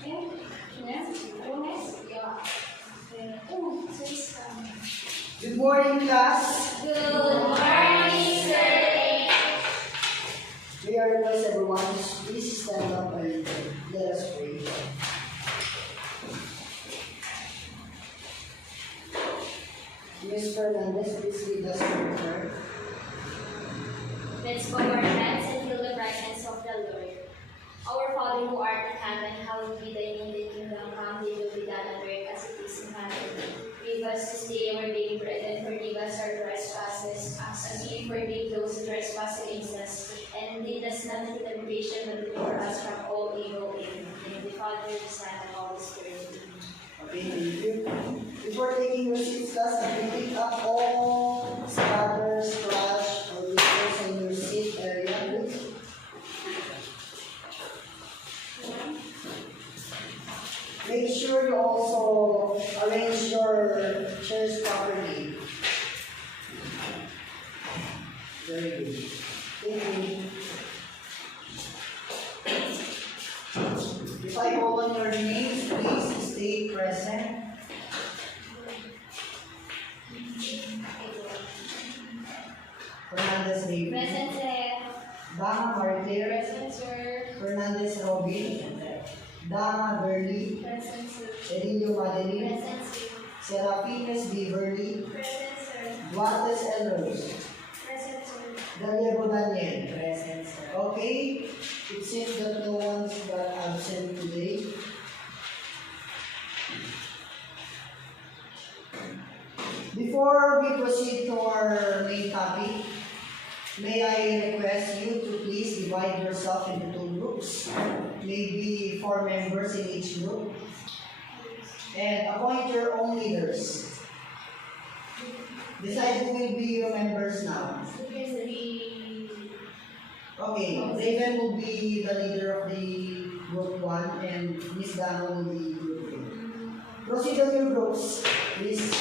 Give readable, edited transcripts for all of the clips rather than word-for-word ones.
Good morning, class. Good morning, sir. May I request everyone to please stand up and let us pray. Ms. Fernandez, please lead us in prayer. Let's bow our heads and feel the brightness of the Lord. Our Father who art in heaven, hallowed be thy name, thy kingdom come, thy will be done on earth as it is in heaven. Give us this day our daily bread, and forgive us our trespasses, as we forgive those who trespass against us. And lead us not into temptation, but deliver us from all evil. Amen. In the name of the Father, the Son, and the Holy Spirit. Okay, thank you. Before taking your seats, class, can you pick up all splatters, trash, or litters in your seat area, please? Make sure you also arrange your chairs properly. Very good. Thank you. If I call on your names, please stay present. Fernandez David. Present, sir. Dama Martir. Present, sir. Fernandez Robin. Dama Berly. Present, sir. Edilio Madeline. Present, sir. Serafines Beverly. Present, sir. Duates Elros. Present, sir. Daliego Daniel. Present, sir. Okay. It seems that no one's got absent today. Before we proceed to our main topic, may I request you to please divide yourself into two groups, maybe 4 members in each group, and appoint your own leaders. Decide who will be your members now. Okay, Raven will be the leader of the group 1 and Miss Dana will be group 2. Proceed on your groups, please.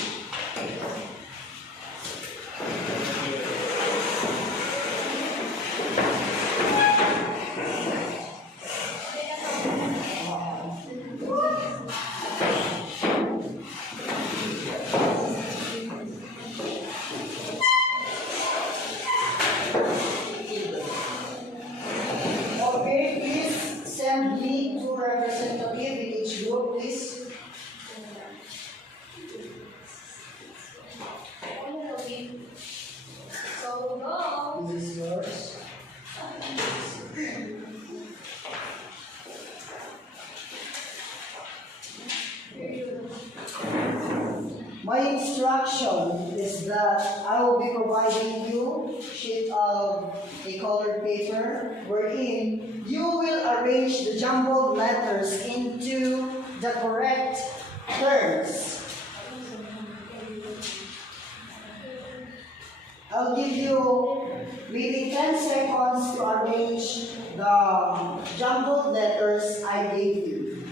Okay, please send me 2 representatives in each group, please. So go. This is yours. My instruction is that I will be providing you sheet of a colored paper wherein you will arrange the jumbled letters into the correct terms. I'll give you maybe 10 seconds to arrange the jumbled letters I gave you.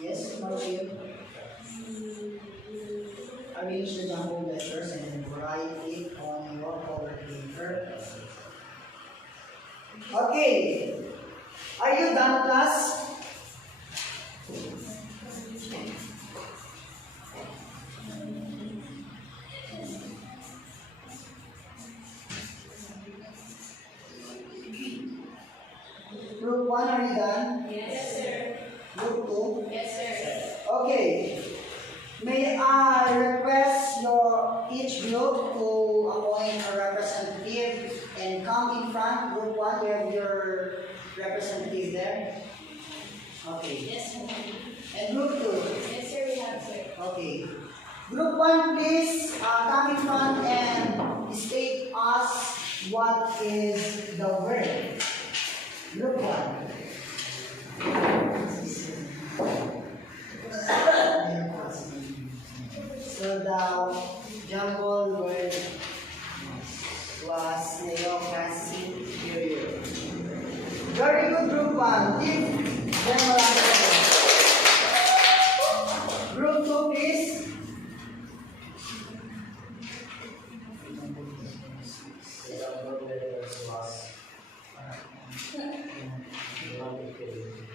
Yes, Mario. Arrange the jumbled letters and then write it on your colored paper. Okay. Are you done, class? Group 1, are you done? Yes, sir. Group 2? Yes, sir. Okay. May I request each group to appoint a representative and come in front. Group 1, you have your representative there. Okay. Yes, sir. And group 2. Yes, sir, we have, sir. Okay. Group 1, please come in front and state us what is the word. Group 1. So the jumbled word was neoclassic period. Very good, group 1. Give them a round of applause. Group 2, please.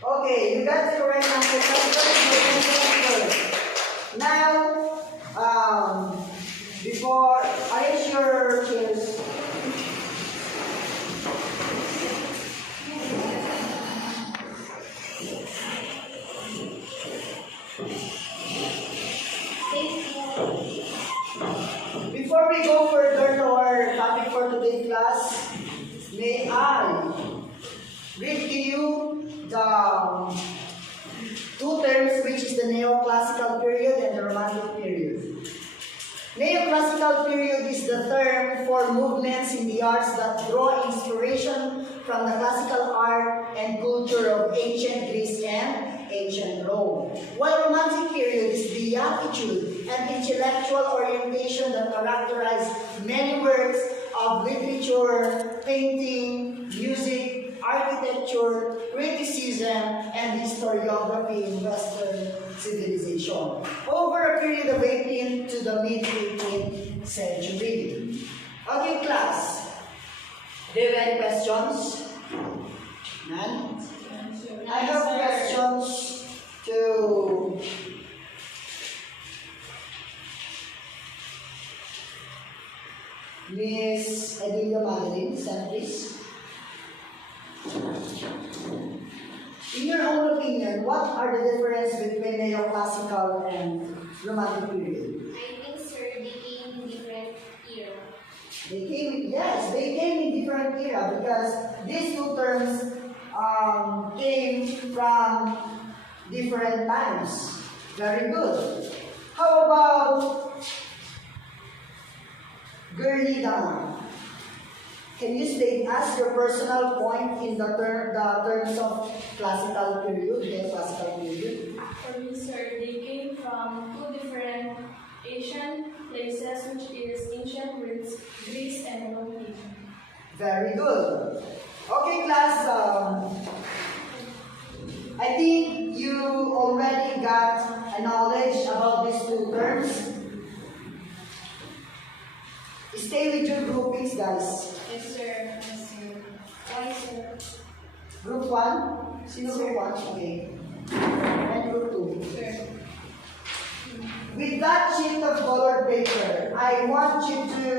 Okay, you got the correct answer. Now, before arrange your chairs. Before we go further to our topic for today's class, may I read to you the two terms, which is the neoclassical period and the romantic period. Neoclassical period is the term for movements in the arts that draw inspiration from the classical art and culture of ancient Greece and ancient Rome. While romantic period is the attitude and intellectual orientation that characterize many works of literature, painting, music, architecture, criticism, and historiography in Western civilization over a period of 18th to the mid-18th century. Okay, class. Do you have any questions? None? I have questions to Miss Adelia Madeline. Stand, please. In your own opinion, what are the differences between neoclassical and romantic period? I think, sir, they came in different era. They came in different era because these two terms came from different times. Very good. How about Girly Dana? Can you state us your personal point in the terms of classical period, neoclassical period? For me, sir, they came from two different Asian places, which is ancient Greece and Rome. Very good. Okay, class. I think you already got a knowledge about these two terms. Stay with your groupings, guys. Yes, sir. Yes, sir. Why, sir? Group 1? Sino group 1? Okay. And group 2. Sir. With that sheet of colored paper, I want you to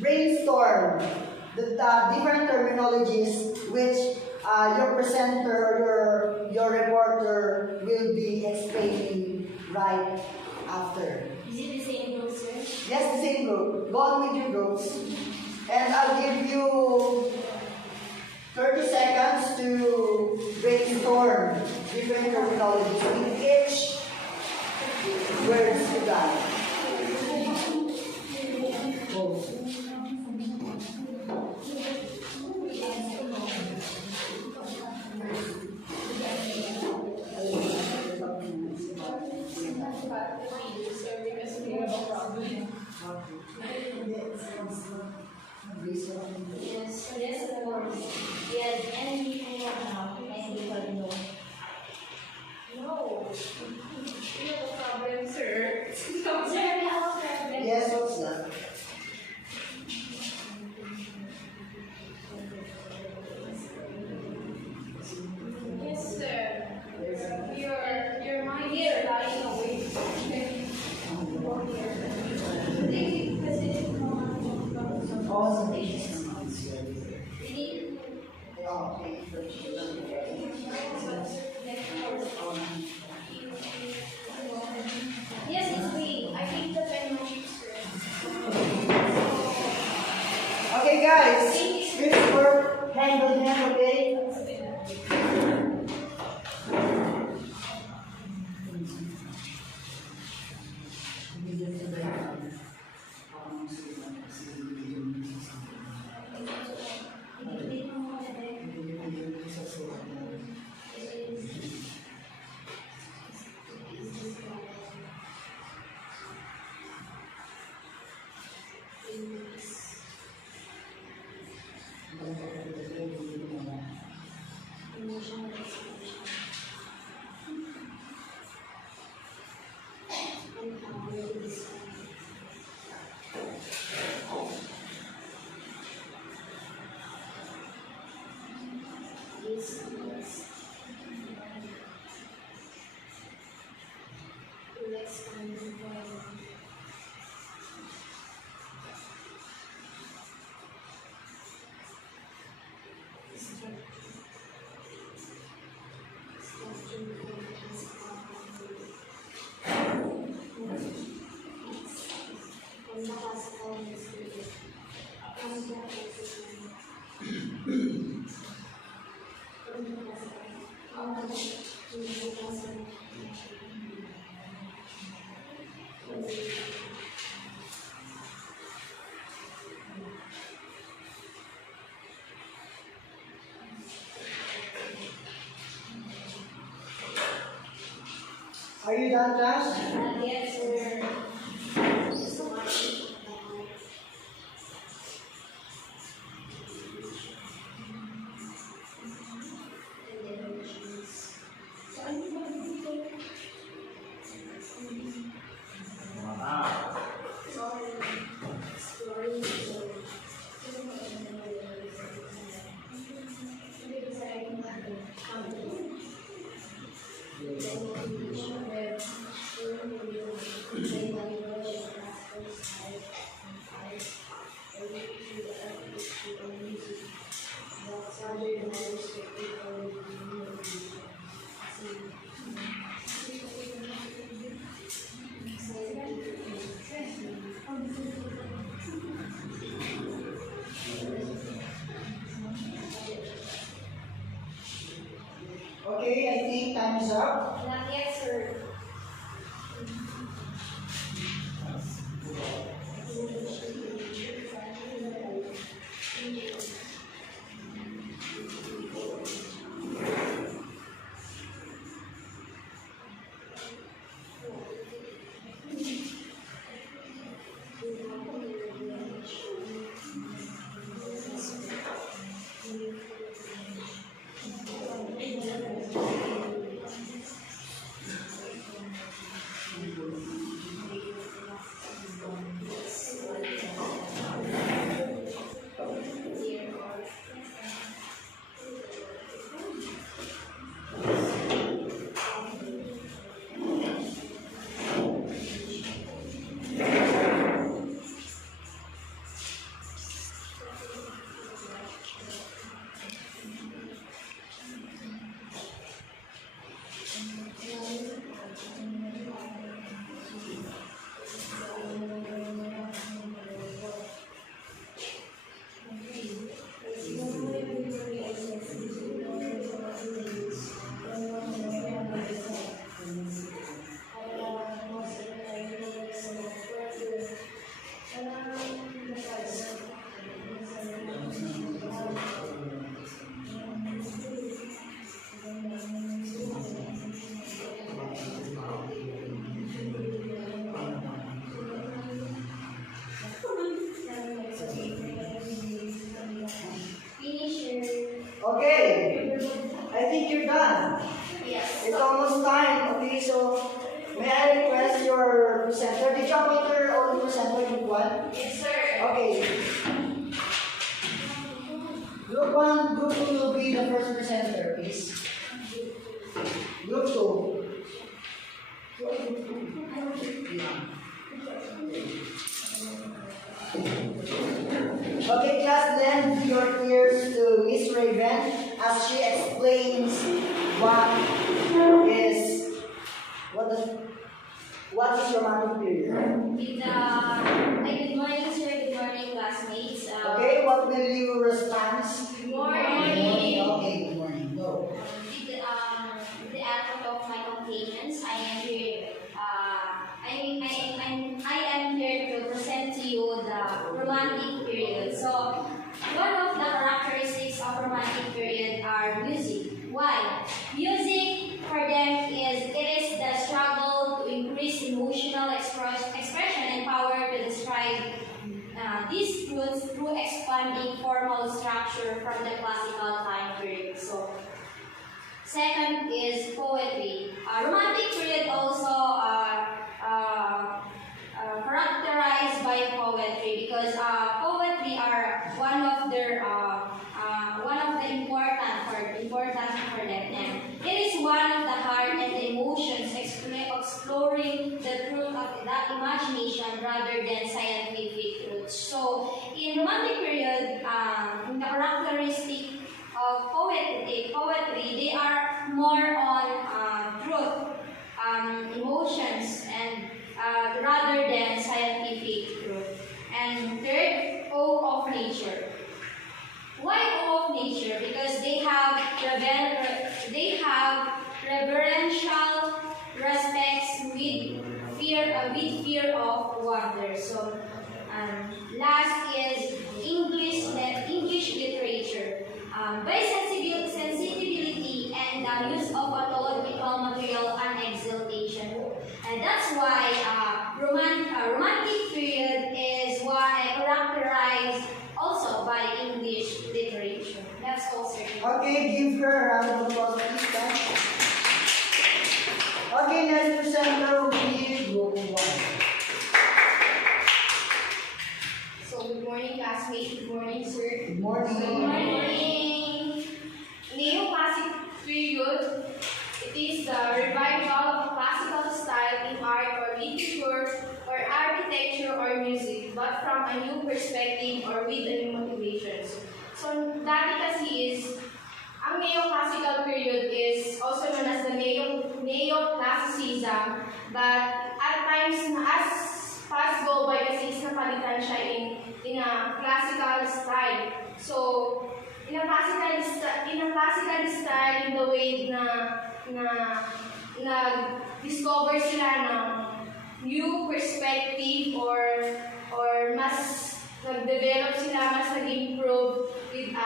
brainstorm the different terminologies which your presenter or your reporter will be explaining right after. Is it the same group, sir? Yes, the same group. Go on with your groups. And I'll give you 30 seconds to brainstorm different terminologies with each words you got. Go. Sir, because we have a problem. Yes, so yes, of course. Yes, and people and people know. No. We have a problem, sir. Sir, we have a problem. Yes, what's that? Yes, sir. Your mind is lying away. Also, Are you done, class? Yes, sir. Okay, I think time is up. Not yet, sir. Finisher. Okay, I think you're done. Yes. It's almost time. Okay, so may I request your presenter? Did you appoint your own presenter, Group 1? Yes, sir. Okay. Group 1, Group 2 will be the first presenter, please. Group 2. Okay, class, lend your ears to Miss Raven as she explains what is romantic period. Good morning, sir. Good morning, classmates. Okay, what will you respond? Good morning. Okay, good morning. Go. With the effort of my companions, I am here. I am here to present to you the romantic period. So, one of the characteristics of romantic period are music. Why? Music for them is the struggle to increase emotional expression and power to describe these truths through expanding formal structure from the classical time period. So, second is poetry. Romantic period also characterized by poetry because poetry are one of the important for them. It is one of the heart and the emotions expressed exploring the truth of that imagination rather than scientific truths. So, in Romantic period, in the characteristic of poetry, they are more on truth, emotions, and rather than scientific truth. And third, awe of nature. Why awe of nature? Because they have reverential respects with fear of wonder. So, last is English literature. By sensibility and the use of pathological material and exaltation. And that's why Romantic period is characterized also by English literature. That's all, sir. Okay, give her a round of applause, please. Guys. Okay, next presenter will be Group 1. So, good morning, classmates. Good morning, sir. Good morning. Good morning. Neoclassic period, it is the revival of a classical style in art or literature or architecture or music, but from a new perspective or with new motivations. So, dati kasi is, ang neoclassical period is also known as the neoclassicism, but at times, as past go by kasi is napalitan siya in a classical style. So, in a classical style, in the way na discover sila ng new perspective or mas nag-develop sila, mas nag-improve with a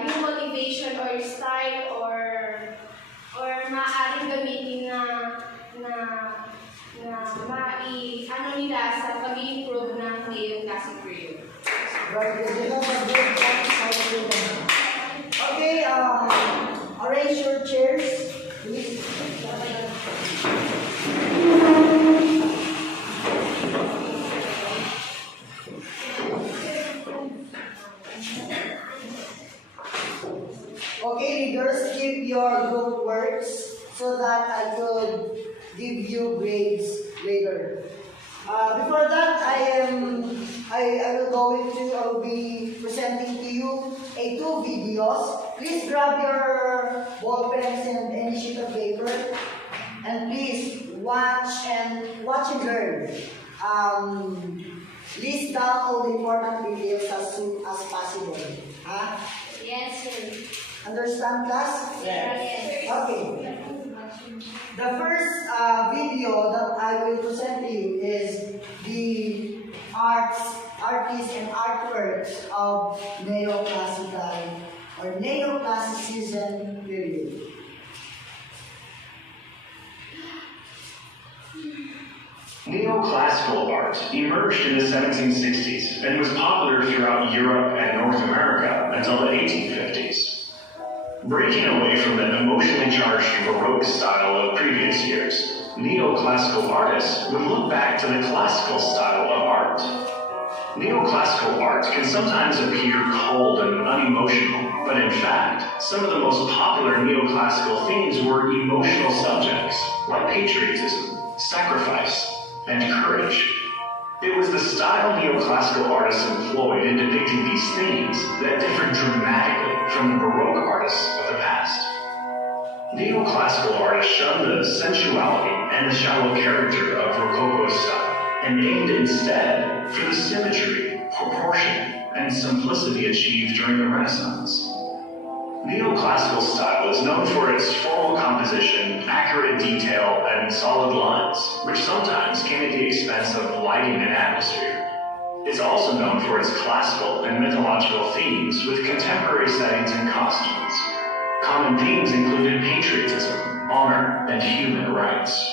new motivation or style or maaaring gamitin ano nila sa pag-improve ng neoclassic period. Right, you have a good practice. Okay, arrange your chairs, please. Okay, leaders, keep your group works so that I could give you grades later. Before that, I will be presenting to you two videos. Please grab your ball pens and any sheet of paper, and please watch and learn. List down all the important details as soon as possible. Huh? Yes, sir. Understand, class? Yes. Okay. The first video that I will present to you is the artists and artworks of neoclassical or neoclassicism period. Neoclassical art emerged in the 1760s and was popular throughout Europe and North America until the 1850s. Breaking away from the emotionally charged Baroque style of previous years, neoclassical artists would look back to the classical style of art. Neoclassical art can sometimes appear cold and unemotional, but in fact, some of the most popular neoclassical themes were emotional subjects, like patriotism, sacrifice, and courage. It was the style neoclassical artists employed in depicting these themes that differed dramatically from the Baroque artists of the past. Neoclassical artists shunned the sensuality and the shallow character of Rococo style, and aimed instead for the symmetry, proportion, and simplicity achieved during the Renaissance. Neoclassical style is known for its formal composition, accurate detail, and solid lines, which sometimes came at the expense of lighting and atmosphere. It's also known for its classical and mythological themes with contemporary settings and costumes. Common themes included patriotism, honor, and human rights.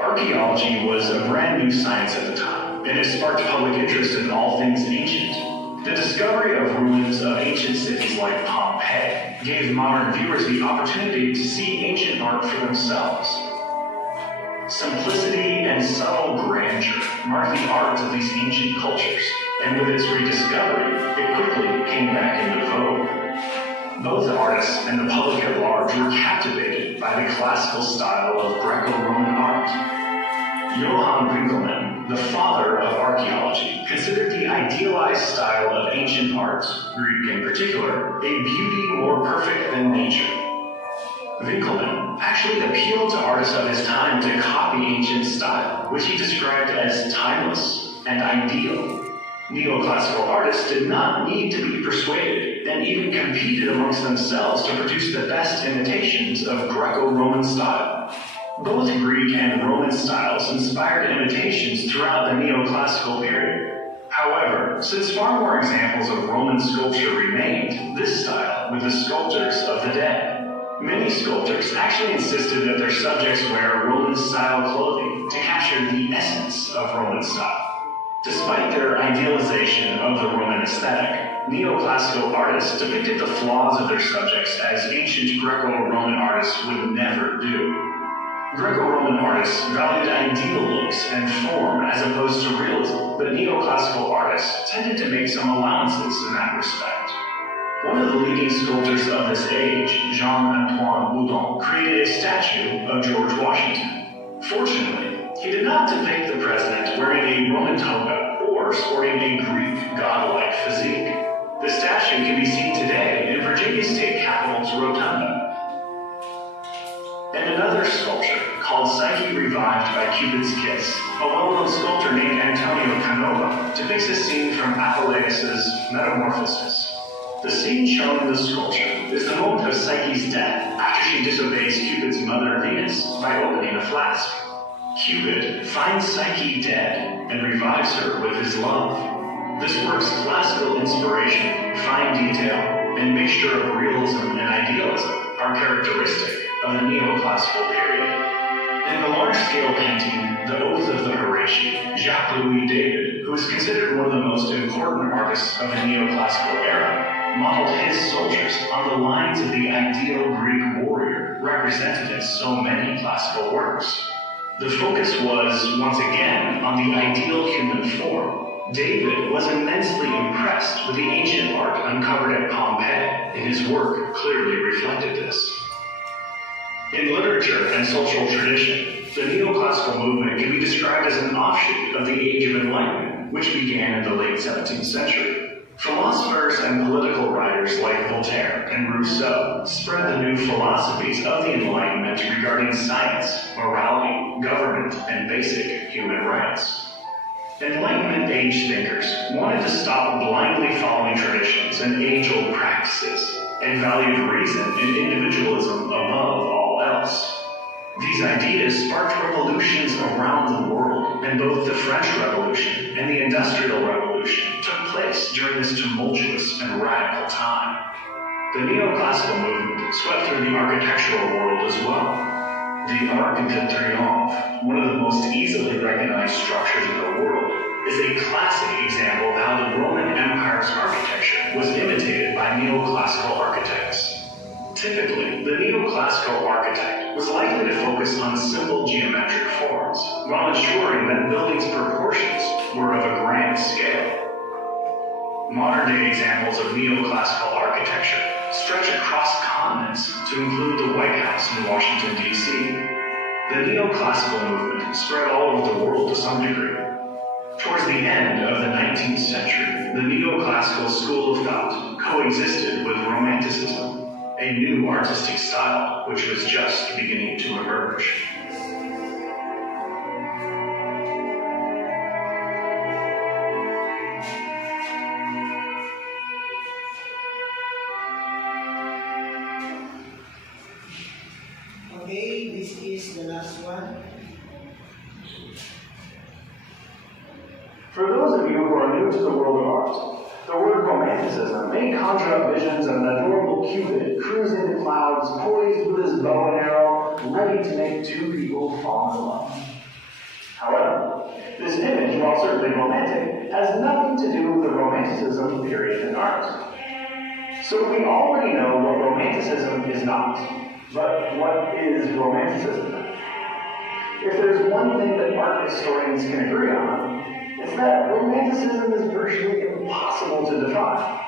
Archaeology was a brand new science at the time, and it sparked public interest in all things ancient. The discovery of ruins of ancient cities like Pompeii gave modern viewers the opportunity to see ancient art for themselves. Simplicity and subtle grandeur marked the art of these ancient cultures, and with its rediscovery, it quickly came back into vogue. Both artists and the public at large were captivated by the classical style of Greco-Roman art. Johann Winckelmann, the father of archaeology, considered the idealized style of ancient art, Greek in particular, a beauty more perfect than nature. Winckelmann actually appealed to artists of his time to copy ancient style, which he described as timeless and ideal. Neoclassical artists did not need to be persuaded, and even competed amongst themselves to produce the best imitations of Greco-Roman style. Both Greek and Roman styles inspired imitations throughout the neoclassical period. However, since far more examples of Roman sculpture remained, this style were the sculptors of the day. Many sculptors actually insisted that their subjects wear Roman-style clothing to capture the essence of Roman style. Despite their idealization of the Roman aesthetic, neoclassical artists depicted the flaws of their subjects as ancient Greco-Roman artists would never do. Greco-Roman artists valued ideal looks and form as opposed to realism, but neoclassical artists tended to make some allowances in that respect. One of the leading sculptors of this age, Jean-Antoine Boudon, created a statue of George Washington. Fortunately, he did not depict the president wearing a Roman toga or sporting a Greek godlike physique. The statue can be seen today in Virginia State Capitol's Rotunda. And another sculpture, called Psyche Revived by Cupid's Kiss, a well-known sculptor named Antonio Canova, depicts a scene from Apuleius' Metamorphosis. The scene shown in the sculpture is the moment of Psyche's death after she disobeys Cupid's mother Venus by opening a flask. Cupid finds Psyche dead and revives her with his love. This work's classical inspiration, fine detail, and mixture of realism and idealism are characteristic of the neoclassical period. In the large-scale painting, The Oath of the Horatian, Jacques-Louis David, who is considered one of the most important artists of the neoclassical era, modeled his soldiers on the lines of the ideal Greek warrior represented in so many classical works. The focus was, once again, on the ideal human form. David was immensely impressed with the ancient art uncovered at Pompeii, and his work clearly reflected this. In literature and social tradition, the neoclassical movement can be described as an offshoot of the Age of Enlightenment, which began in the late 17th century. Philosophers and political writers like Voltaire and Rousseau spread the new philosophies of the Enlightenment regarding science, morality, government, and basic human rights. Enlightenment age thinkers wanted to stop blindly following traditions and age-old practices, and valued reason and individualism above all else. These ideas sparked revolutions around the world, and both the French Revolution and the Industrial Revolution took place during this tumultuous and radical time. The neoclassical movement swept through the architectural world as well. The Arc de Triomphe, one of the most easily recognized structures in the world, is a classic example of how the Roman Empire's architecture was imitated by neoclassical architects. Typically, the neoclassical architect was likely to focus on simple geometric forms, while ensuring that buildings' proportions were of a grand scale. Modern-day examples of neoclassical architecture stretch across continents to include the White House in Washington, D.C. The neoclassical movement spread all over the world to some degree. Towards the end of the 19th century, the neoclassical school of thought coexisted with Romanticism, a new artistic style which was just beginning to emerge. Okay, this is the last one. For those of you who are new to the world of art, the word Romanticism may conjure up visions of an adorable Cupid cruising the clouds, poised with his bow and arrow, ready to make two people fall in love. However, this image, while certainly romantic, has nothing to do with the Romanticism period in art. So we already know what Romanticism is not, but what is Romanticism? If there's one thing that art historians can agree on, it's that Romanticism is virtually impossible to define.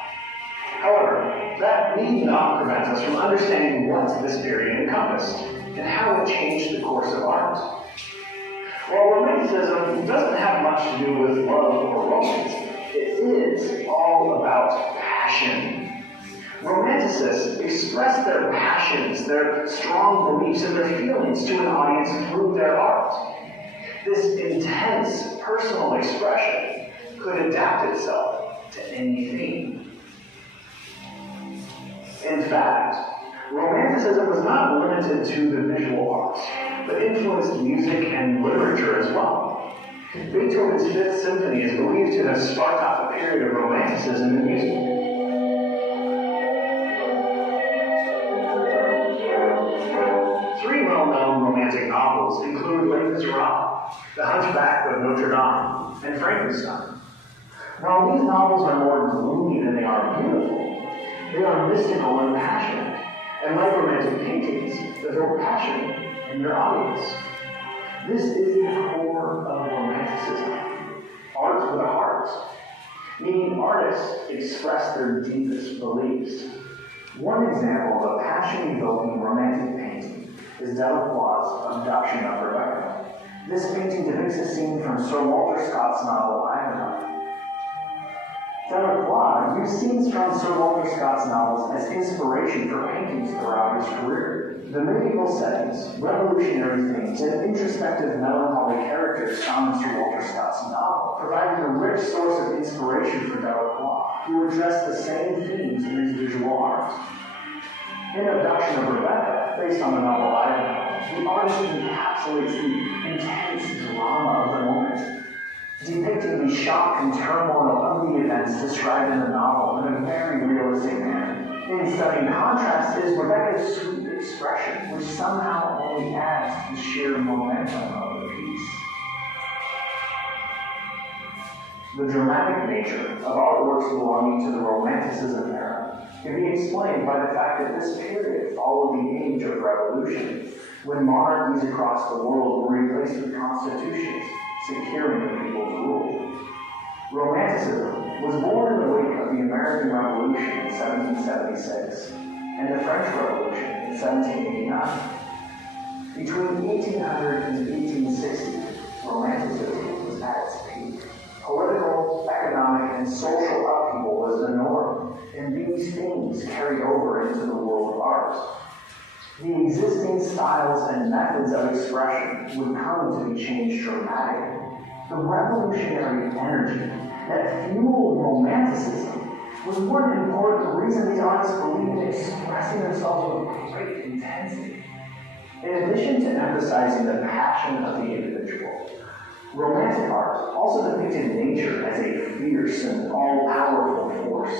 However, that need not prevent us from understanding what this period encompassed and how it changed the course of art. While Romanticism doesn't have much to do with love or romance, it is all about passion. Romanticists express their passions, their strong beliefs, and their feelings to an audience through their art. This intense personal expression could adapt itself to any theme. In fact, Romanticism was not limited to the visual arts, but influenced music and literature as well. Beethoven's Fifth Symphony is believed to have sparked off a period of Romanticism in music. Three well-known romantic novels include Les Miserables, The Hunchback of Notre Dame, and Frankenstein. While these novels are more gloomy than they are beautiful, they are mystical and passionate, and like romantic paintings, evoke passion in their audience. This is the core of Romanticism, art with a heart, meaning artists express their deepest beliefs. One example of a passion-evoking romantic painting is Delacroix's Abduction of Rebecca. This painting depicts a scene from Sir Walter Scott's novel Ivanhoe. Delacroix used scenes from Sir Walter Scott's novels as inspiration for paintings throughout his career. The medieval settings, revolutionary themes, and introspective melancholy characters found in Sir Walter Scott's novel provided a rich source of inspiration for Delacroix, who addressed the same themes in his visual art. In Abduction of Rebecca, based on the novel Ivanhoe, the artist encapsulates the intense drama of the moment, depicting the shock and turmoil of the events described in the novel in a very realistic manner. In stunning contrast is Rebecca's sweet expression, which somehow only adds to the sheer momentum of the piece. The dramatic nature of artworks belonging to the Romanticism era can be explained by the fact that this period followed the age of revolution, when monarchies across the world were replaced with constitutions, securing the people's rule. Romanticism was born in the wake of the American Revolution in 1776 and the French Revolution in 1789. Between 1800 and 1860, Romanticism was at its peak. Political, economic, and social upheaval was the norm, and these themes carried over into the world of art. The existing styles and methods of expression would come to be changed dramatically. The revolutionary energy that fueled Romanticism was one important reason these artists believed in expressing themselves with great intensity. In addition to emphasizing the passion of the individual, Romantic art also depicted nature as a fierce and all-powerful force.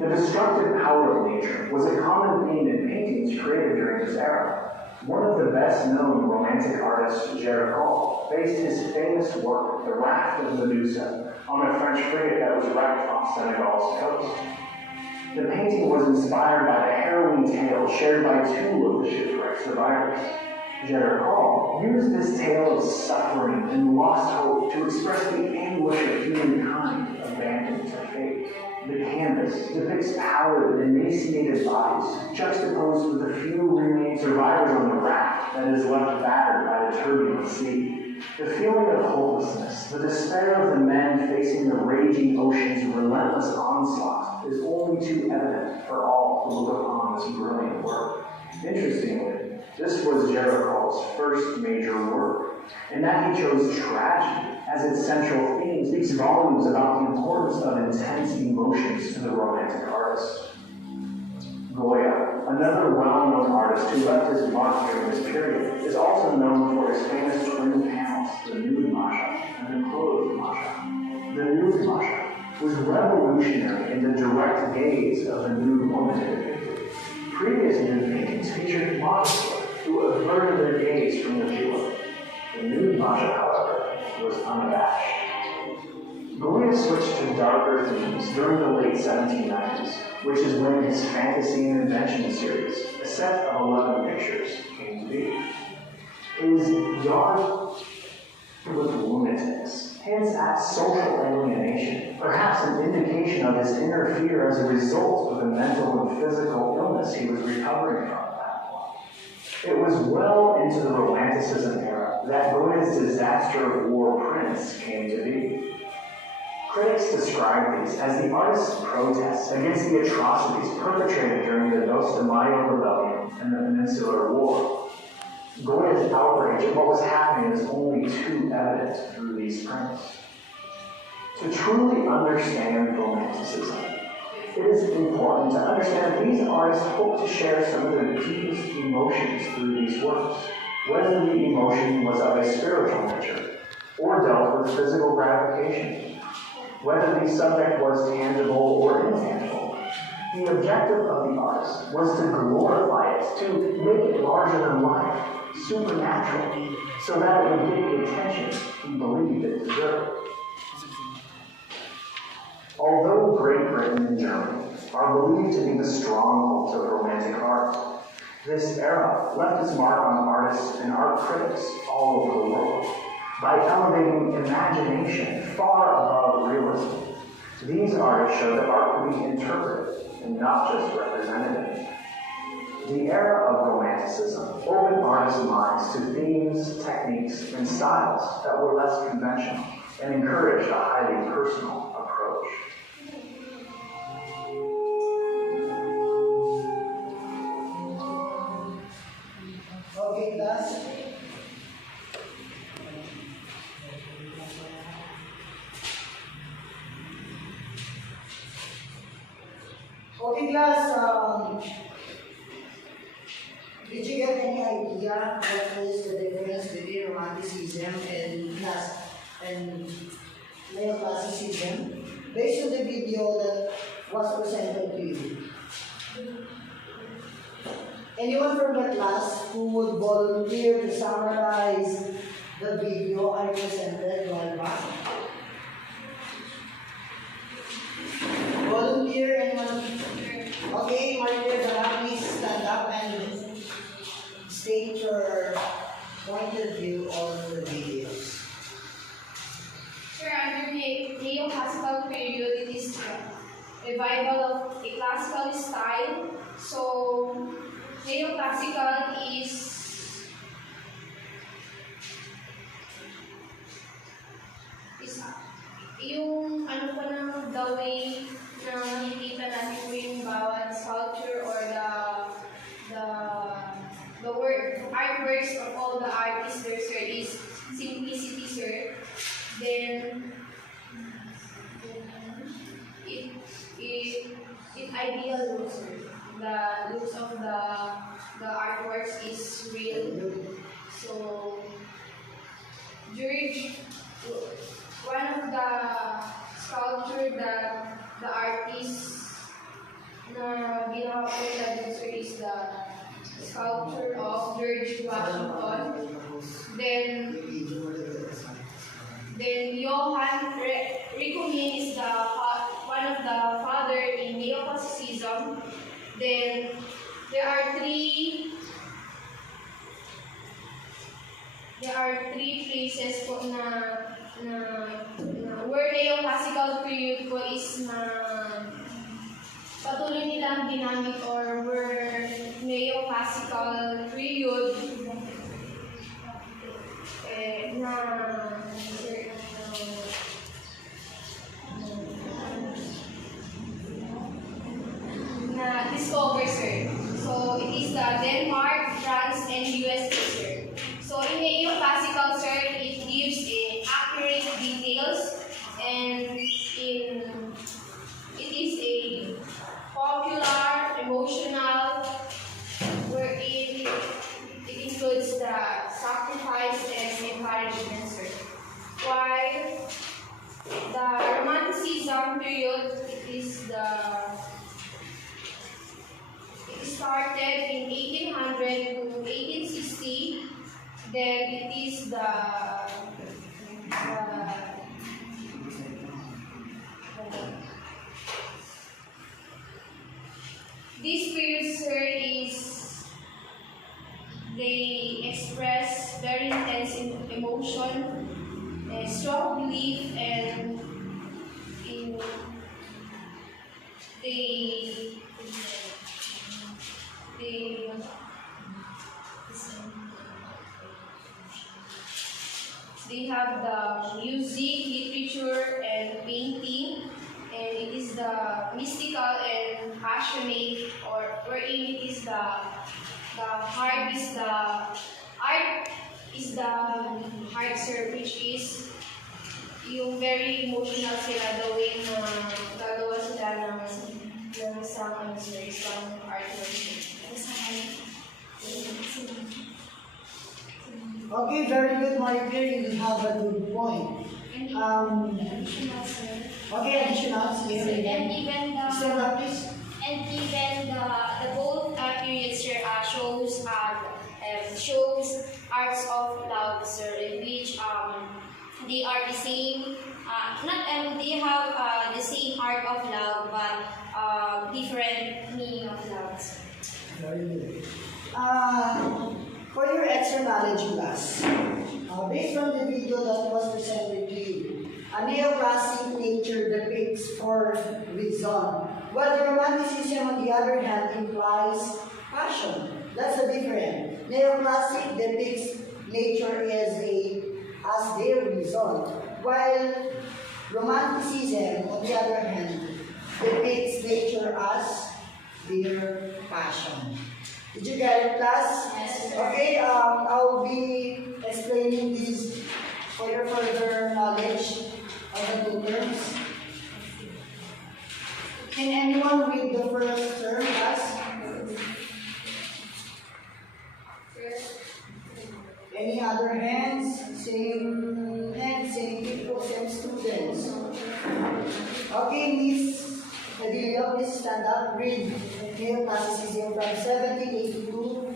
The destructive power of nature was a common theme in paintings created during this era. One of the best-known Romantic artists, Géricault, based his famous work, The Raft of Medusa, on a French frigate that was wrecked off Senegal's coast. The painting was inspired by the harrowing tale shared by two of the shipwrecked survivors. Géricault used this tale of suffering and lost hope to express the anguish of humankind abandoned to fate. The canvas depicts pallid, emaciated bodies, juxtaposed with the few remaining survivors on the raft that is left battered by the turbulent sea. The feeling of hopelessness, the despair of the men facing the raging ocean's relentless onslaught is only too evident for all who look upon this brilliant work. Interestingly, this was Géricault's first major work, and that he chose tragedy as its central theme speaks volumes about the importance of intense emotions to the Romantic artist. Goya, another well-known artist who left his mark during this period, is also known for his famous twin panels, the Nude Masha and the Clothed Masha. The Nude Masha was revolutionary in the direct gaze of the nude woman depicted. Previous nude paintings featured models who averted their gaze from the viewer. The Nude Masha, however, was unabashed. Goya switched to darker themes during the late 1790s, which is when his Fantasy and Invention series, a set of 11 pictures, came to be. His yard with lunatics hints at social alienation, perhaps an indication of his inner fear as a result of the mental and physical illness he was recovering from at that point. It was well into the Romanticism era that Goya's disaster of war prints came to be. Critics describe these as the artist's protests against the atrocities perpetrated during the Dos de Mayo rebellion and the Peninsular War. Goya's outrage at what was happening is only too evident through these prints. To truly understand Romanticism, it is important to understand that these artists hope to share some of their deepest emotions through these works, whether the emotion was of a spiritual nature or dealt with physical gratification, whether the subject was tangible or intangible. The objective of the artist was to glorify it, to make it larger than life, supernatural, so that it would get the attention he believed it deserved. Although Great Britain and Germany are believed to be the strongholds of Romantic art, this era left its mark on artists and art critics all over the world by elevating imagination far above realism. These artists show that art could be interpreted and not just representative. The era of Romanticism opened artists' minds to themes, techniques, and styles that were less conventional and encouraged a highly personal approach. Okay, class. Okay, class. Did you get any idea what is the difference between Romanticism and Neoclassicism based on the video that was presented to you? Anyone from the class who would volunteer to summarize the video I presented while back? Volunteer, anyone? Okay, Maria Dara, please stand up and state your point of view on the videos. Sir, under the neoclassical period, it is a revival of a classical style. So, neoclassical is yung ano pa ng the way na nakikita natin po yung bawat sculpture or the work, artworks of all the artists there, sir, is simplicity, sir. Then it ideal looks, sir. The looks of the artworks is real. So George, one of the sculpture that the artist na ginawa ko nila sir is the sculpture of George Washington. Then Johann Recomin is one of the father in neoclassicism. Then there are three places po na where neoclassical period po is na patuloy nilang ginamit or where neoclassical period na discover, sir. So it is the Denmark, France, and USA, sir. So in neoclassical, sir, it gives accurate details, and it is a popular, emotional, wherein it includes the sacrifice and encouragement, sir. While the Romanticism period, it started in 1800 to 1860. Then it is this period, sir, they express very intense emotion a strong belief and in they they have the music, literature, and painting, and it is the mystical and passionate, or wherein it is the heart is the art is the heart, sir, which is yung very emotional sila, the way na gagawa sila ng isang ano, sir, isang artwork. Okay, very good, Maribel. You have a good point. Additional, sir. Okay, additional. And even the Stand up, please. And even the both periods, sir, shows arts of love, sir, in which they are the same. They have the same art of love, but different meaning of love, sir. Very good. For your extra knowledge class, based on the video that was presented to you, a neoclassic nature depicts for reason, while the romanticism, on the other hand, implies passion. That's the difference. Neoclassic depicts nature as their reason, while romanticism, on the other hand, depicts nature as their passion. Did you get it, class? Yes, sir. Okay, I'll be explaining this for your further knowledge of the two terms. Can anyone read the first term, class? Any other hands? Same hands, same people, same students. Okay, Miss Padilla, please stand up. Read Neoclassicism from 1782 to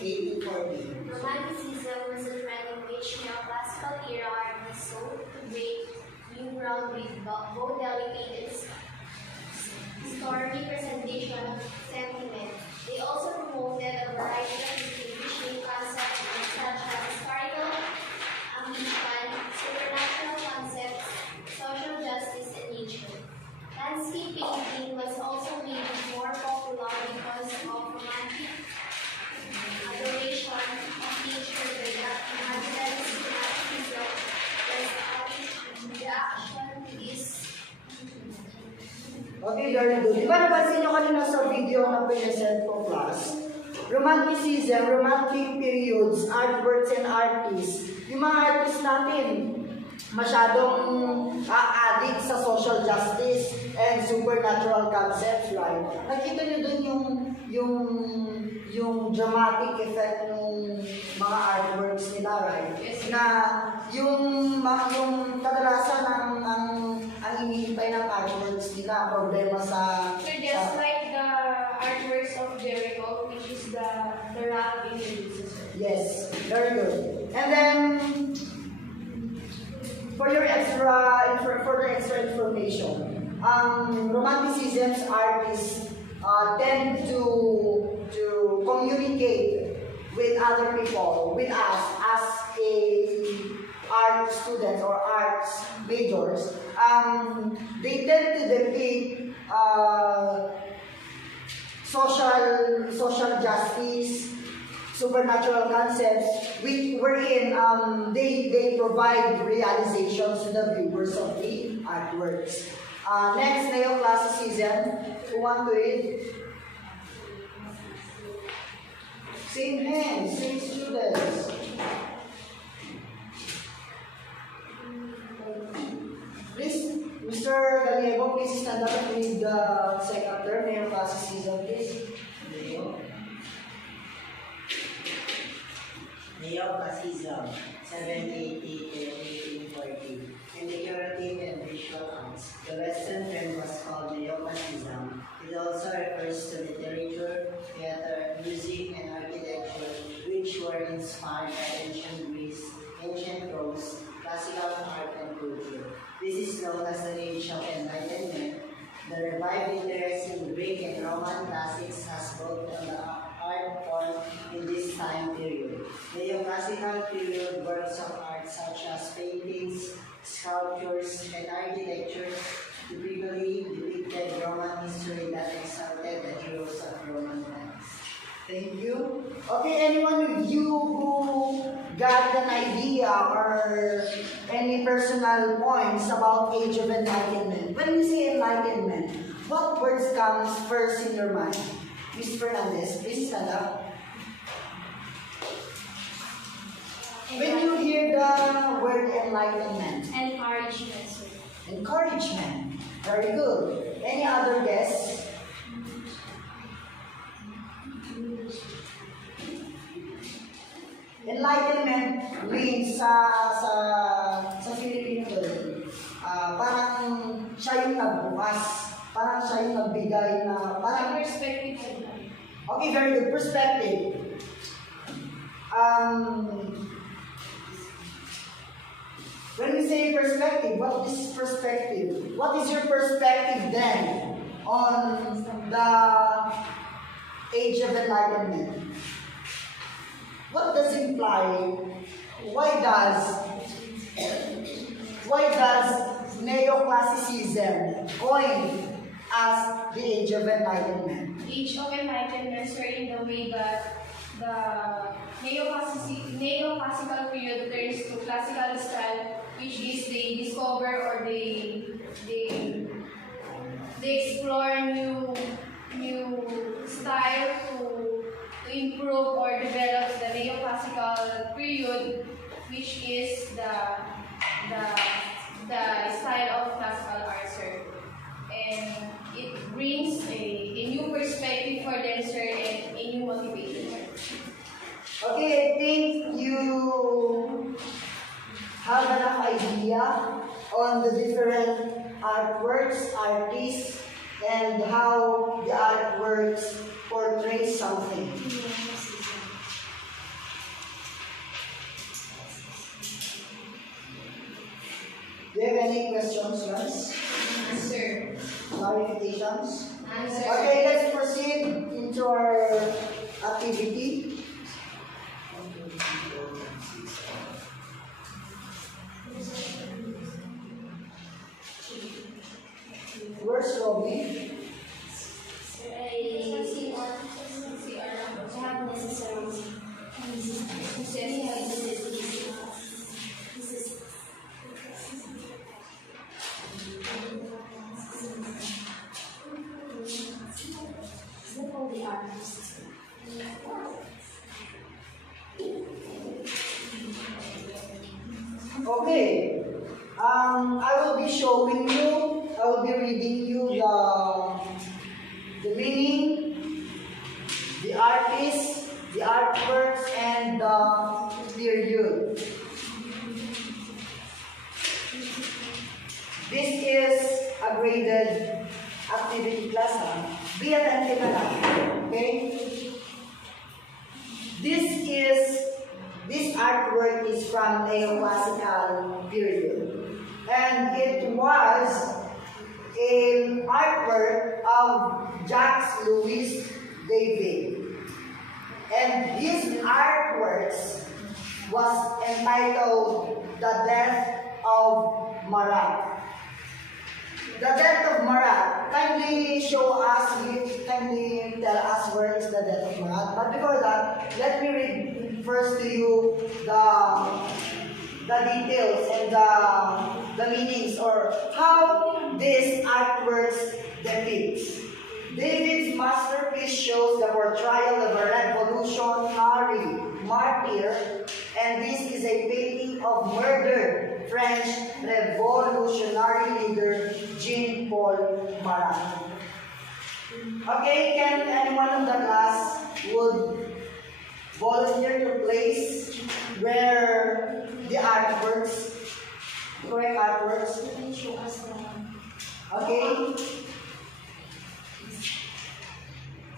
1840. Romanticism was a trend in which neoclassical era artists sought to break new ground with both delicate and stormy presentation of sentiment. They also promoted a variety of distinguishing concepts such as historical ambition, supernatural concepts, social justice, and nature. Landscape painting was also made more popular because of romantic adoration of nature by the inhabitants of Romanticism was the reaction to this. Okay, very good. Diba napansin nyo kanina sa video na present ko, class? Romanticism, romantic periods, artworks and artists. Yung mga artists natin, masyadong addict sa social justice and supernatural concepts, right? Nakita nyo dun yung dramatic effect ng mga artworks nila, right? Yes. Na yung kadalasan ang hinihintay ng artworks nila, problema sa... So just like the artworks of Jericho, which is the rock in the Jesus. Yes, very good. And then, for the extra information, Romanticism's artists tend to communicate with other people, with us as art students or arts majors. They tend to depict social justice, supernatural concepts, wherein they provide realizations to the viewers of the artworks. Next, neoclassicism. Who want to read? Same hands, same students. Please, Mr. Gallego, please stand up and read the second term, neoclassicism, please. Neoclassicism, 1780 to 1840. In decorative and visual arts, the Western trend was called neoclassicism. It also refers to literature, theater, music, and architecture, which were inspired by ancient Greece, ancient Rome, classical art, and culture. This is known as the Age of Enlightenment. The revived interest in Greek and Roman classics has brought on the art form in this time period. Neoclassical period works of art such as paintings, sculptures, and architecture typically depicted Roman history that exalted the heroes of Roman times. Thank you. Okay, anyone of you who got an idea or any personal points about Age of Enlightenment? When we say Enlightenment, what words comes first in your mind? Ms. Fernandez, please stand up. When you hear the word enlightenment, Encouragement, sir. encouragement. Very good. Any other guess? Enlightenment means sa Filipino word, parang siya yung nagbukas, parang siya yung nagbigay na, parang Perspective. okay, very good. Perspective. When we say perspective, what is perspective? What is your perspective then on the Age of Enlightenment? What does it imply? Why does neoclassicism coin as the Age of Enlightenment? Age of Enlightenment, sir, in the way that the neoclassical period turns to classical style, which is they discover or they explore new style to improve or develop the neoclassical period, which is the style of classical art, sir. And it brings a new perspective for them, sir, and a new motivation. Okay, I think you have enough idea on the different artworks, artists, and how the artworks portray something. Do you have any questions, guys? Answer. Clarifications? Answer. Okay, let's proceed into our activity. Where's Robbie? Okay. I will be showing you, I will be reading you the meaning, the artist, the artworks, and the period. This is a graded activity class. Be attentive na lang, okay? This artwork is from neoclassical period. And it was an artwork of Jacques Louis David. And his artworks was entitled The Death of Marat. The Death of Marat. Kindly show us, kindly tell us where is the Death of Marat. But before that, let me read first to you the details and the meanings or how this artworks depicts. David's masterpiece shows the portrayal of a revolutionary martyr, and this is a painting of murdered French revolutionary leader Jean-Paul Marat. Okay, can anyone in the class would volunteer to place where the artworks, correct artworks? Okay.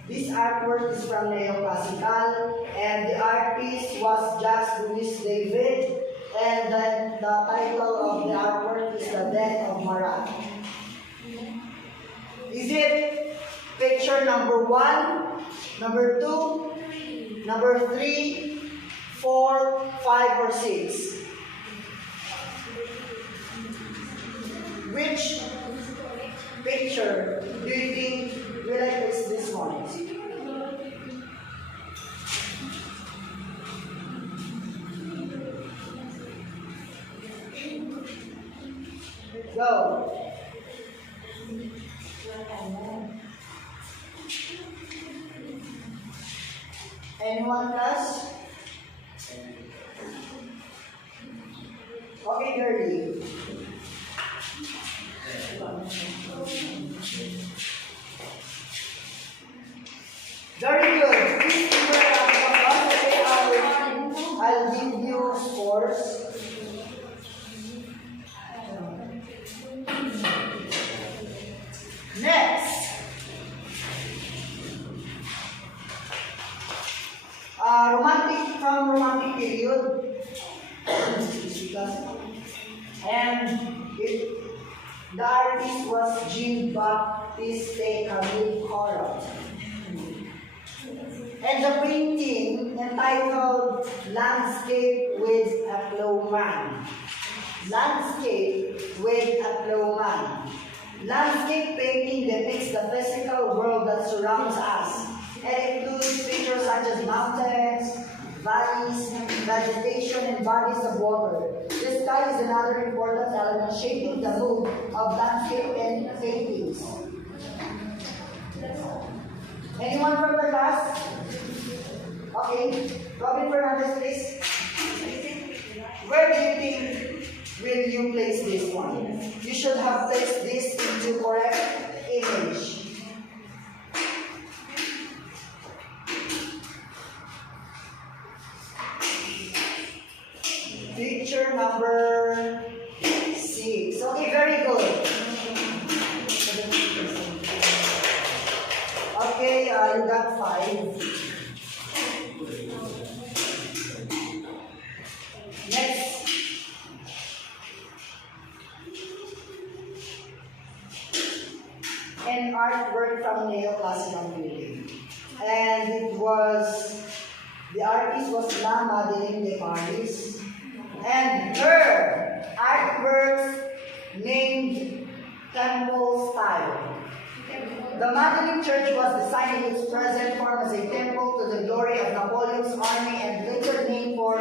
This artwork is from neoclassical, and the artist was Jacques Louis David, and then the title of the artwork is The Death of Marat. Is it picture number 1, number 2, number 3, 4, 5, or 6? Which picture do you think will I place this one? Go. Anyone class? Okay, girlie. Very good. Please give her a round of applause. Okay, I'll give you scores. Next. Romantic period. The artist was Jean-Baptiste Camille Corot. And the painting entitled Landscape with a Plowman. Landscape with a Plowman. Landscape painting depicts the physical world that surrounds us and includes features such as mountains, valleys, vegetation, and bodies of water. The sky is another important element shaping the mood of landscape paintings. Anyone from the class? Okay, Robin Fernandez, please. Where do you think will you place this one? You should have placed this into correct image. Picture number 6. Okay, very good. Okay, you got 5. Next. An artwork from neoclassical period. And the artist was La Madeleine de Paris. And her artworks named Temple Style. The Madeleine Church was designed in its present form as a temple to the glory of Napoleon's army and later named for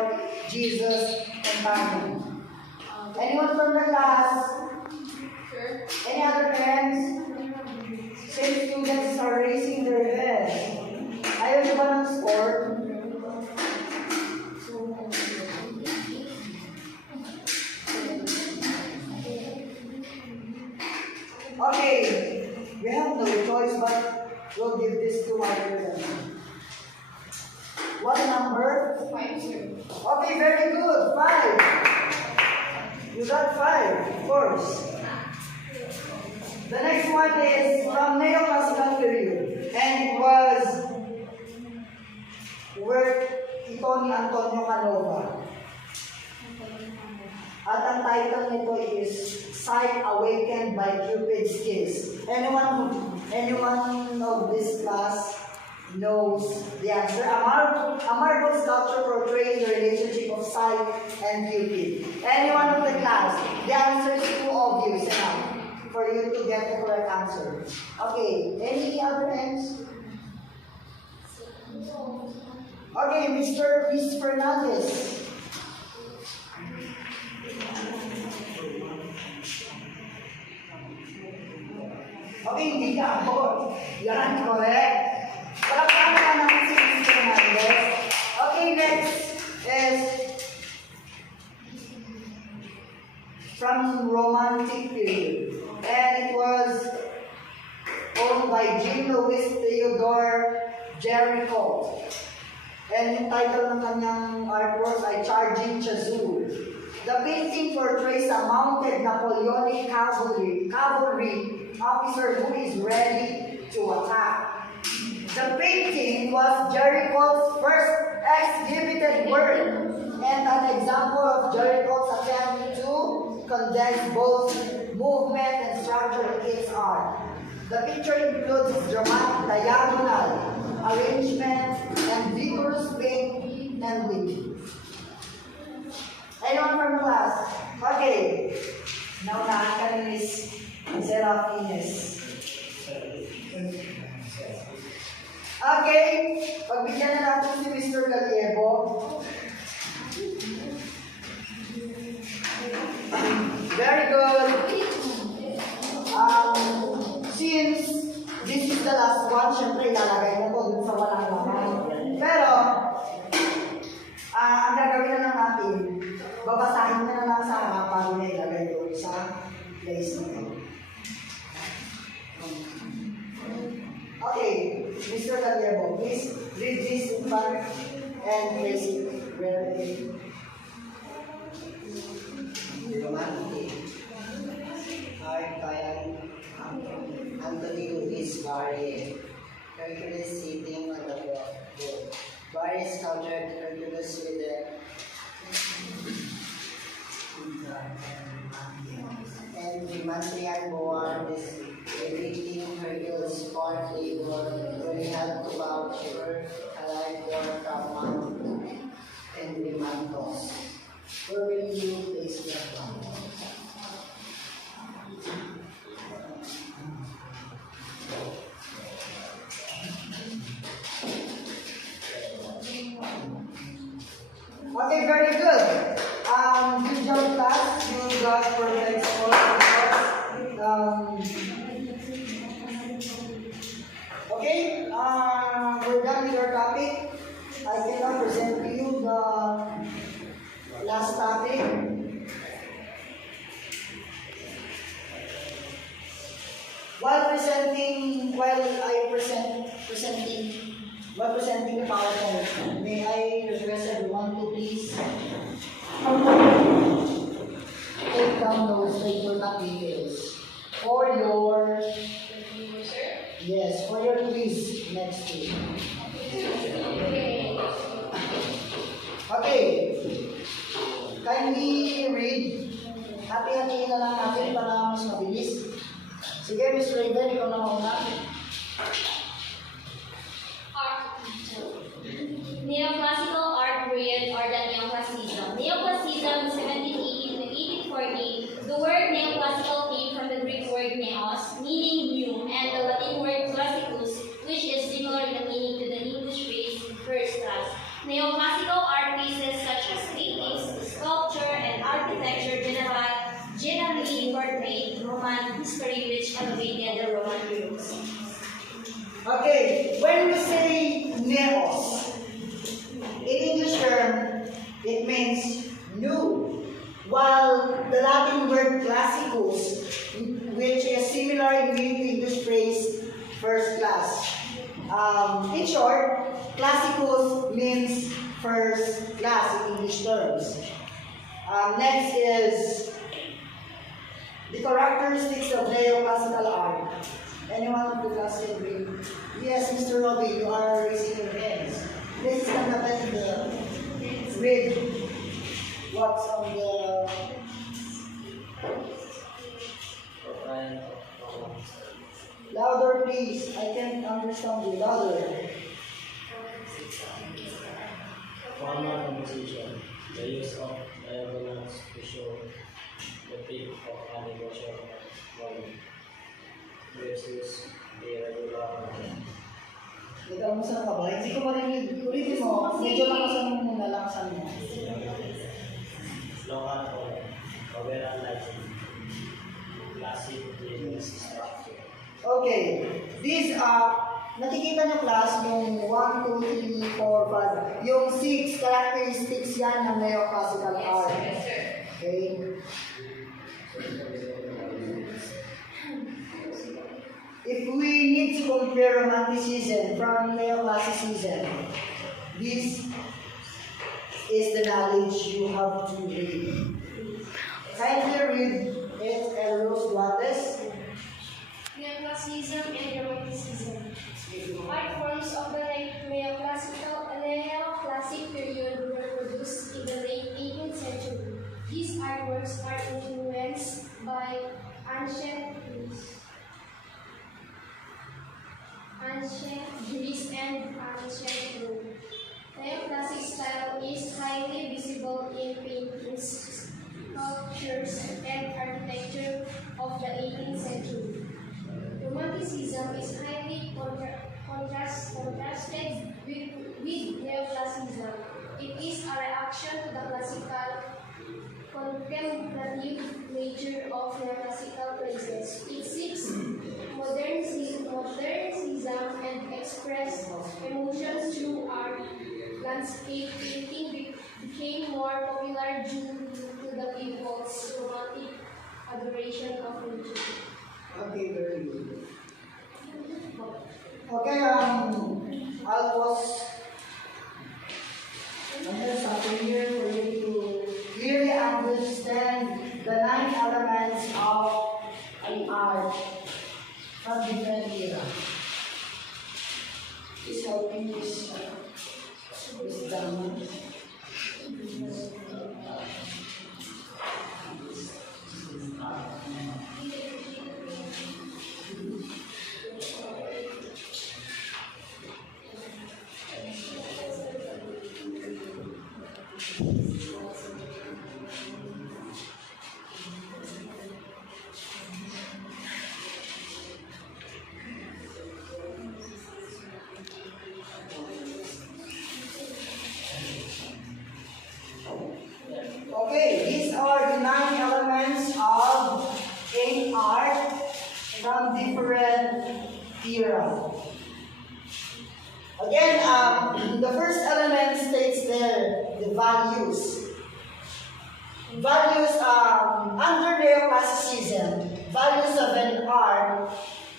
Jesus' companion. Anyone from the class? Sure. Any other hands? Same students are raising their hands. Ayaw niyo ba ng score? Okay, we have no choice but we'll give this to our What number? 5, sir. Okay, very good. 5. You got 5, of course. The next one is from neoclassical period. And it was work ito ni Antonio Canova. At ang title nito is Sight Awakened by Cupid's Kiss. Anyone of this class knows the answer? A marble sculpture portraying the relationship of sight and Cupid. Anyone of the class? The answer is too obvious enough for you to get the correct answer. Okay, any other hands? Okay, Mr. Fernandez. Okay, hindi ka ako. Yan, correct. Palakpakan ka naman si Mr. Fernandez. Okay, next is from Romantic period. And it was owned by Jean-Louis Theodore Géricault. And yung title ng kanyang artwork ay Charging Chazoo. The painting portrays a mounted Napoleonic cavalry officer who is ready to attack. The painting was Géricault's first exhibited work and an example of Géricault's attempt to condense both movement and structure in its art. The picture includes dramatic diagonal arrangement and vigorous paint and weaving. Anyone from class? Okay. Now ka ni Miss Seraph Ines. Okay. Pagbigyan na natin si Mr. Gallego. Very good. Since this is the last one, syempre ilalagay mo to dun sa walang laman. Pero, ang gagawin na lang natin, babasahin na lang sa harap bago na ilagay doon sa place na ito. Okay, Mr. Gallego, please read this in front and place it where it is. Romantic. Art by Anthony Luis Barre. Hercules sitting on the boat. Barre sculptured Hercules with the and Mantrian Boar is depicting Hercules' fourth labor where he had to vouch for a life born from Mount and Rimantos. Where will you place that one? Okay, very good. Good job, class. You got perfect score. Okay, we're done with our topic. I can now present to you the last topic. While presenting the PowerPoint, may I request everyone to please take down notes that you're not details for your for your quiz next week. Okay. Kindly read. Hati-hatiin na lang natin para mas mabilis. Sige, Miss Raven, ikaw na mauna. Neoclassical art period or the Neoclassicism. Neoclassicism, 1780 to 1840. The word neoclassical came from the Greek word neos, meaning new, and the Latin word classicus, which is similar in the meaning to the English phrase first class. Neoclassical art pieces such as paintings, sculpture, and architecture generally portrayed Roman history which elevated the Roman heroes. Okay, when we say neos, in English term, it means new. While the Latin word classicus, which is similar in meaning to English phrase first class. In short, classicus means first class in English terms. Next is the characteristics of neoclassical art. Anyone of the class agree? Yes, Mr. Robbie, you are raising your hands. Please stand up and read what's on the... Louder, please. I can't understand you. Louder. Formal composition, the use of diagonals to show the peak of an emotional volume versus the regular volume. Nag-almusal ka ba? Hindi ko marinig. Ulitin mo. Medyo lakasan mo muna. Lakasan mo. Local or overall lighting, classic business structure. Okay. These are... Nakikita niyo class yung 1, 2, 3, 4, 5. Yung 6 characteristics yan ng neoclassical art. Okay? If we need to compare Romanticism from Neoclassicism, this is the knowledge you have to read. Kindly read it, Eros Duates. Neoclassicism and Romanticism. Art forms of the neoclassic period were produced in the late 18th century. These artworks are influenced by ancient Greece and ancient Rome. Neoclassic style is highly visible in paintings, of the 18th century. Romanticism is highly contrasted with neoclassicism. It is a reaction to the classical contemplative nature of neoclassical praises. It seeks modernism and express emotions through art. Landscape painting became more popular due to the people's romantic adoration of nature. Okay, very good. Okay, I'll pause something here for you to clearly understand the 9 elements of an art from different era. Please help me with the Okay, these are the 9 elements of an art from different era. Again, the first element states there the values. Values under neoclassicism, values of an art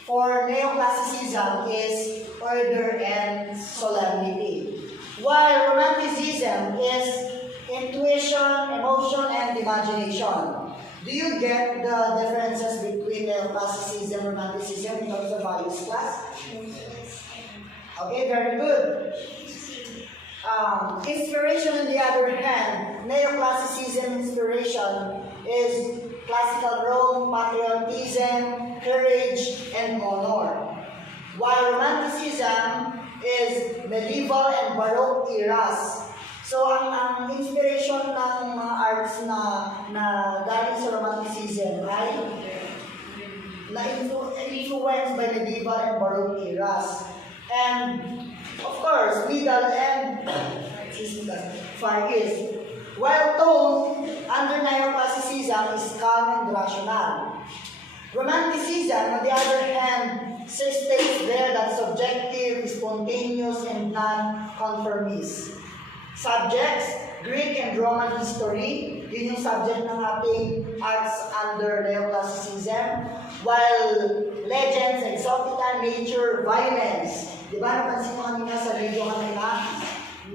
for neoclassicism is order and solemnity, while romanticism is intuition, emotion, and imagination. Do you get the differences between neoclassicism and romanticism in terms of values, class? Okay, very good. Inspiration, on the other hand, neoclassicism inspiration is classical Rome, patriotism, courage, and honor. While romanticism is medieval and Baroque eras. So, ang inspiration ng mga arts na galing sa romanticism ay na-influenced by medieval and Baroque eras. And, of course, middle and far east. While tone under neoclassicism is calm and rational. Romanticism, on the other hand, states there that subjective, spontaneous, and non-conformist. Subjects, Greek and Roman history, yun yung subject ng ating arts under neoclassicism. While legends, exotica, nature, violence. Di ba napansin mo kanina sa video kanina,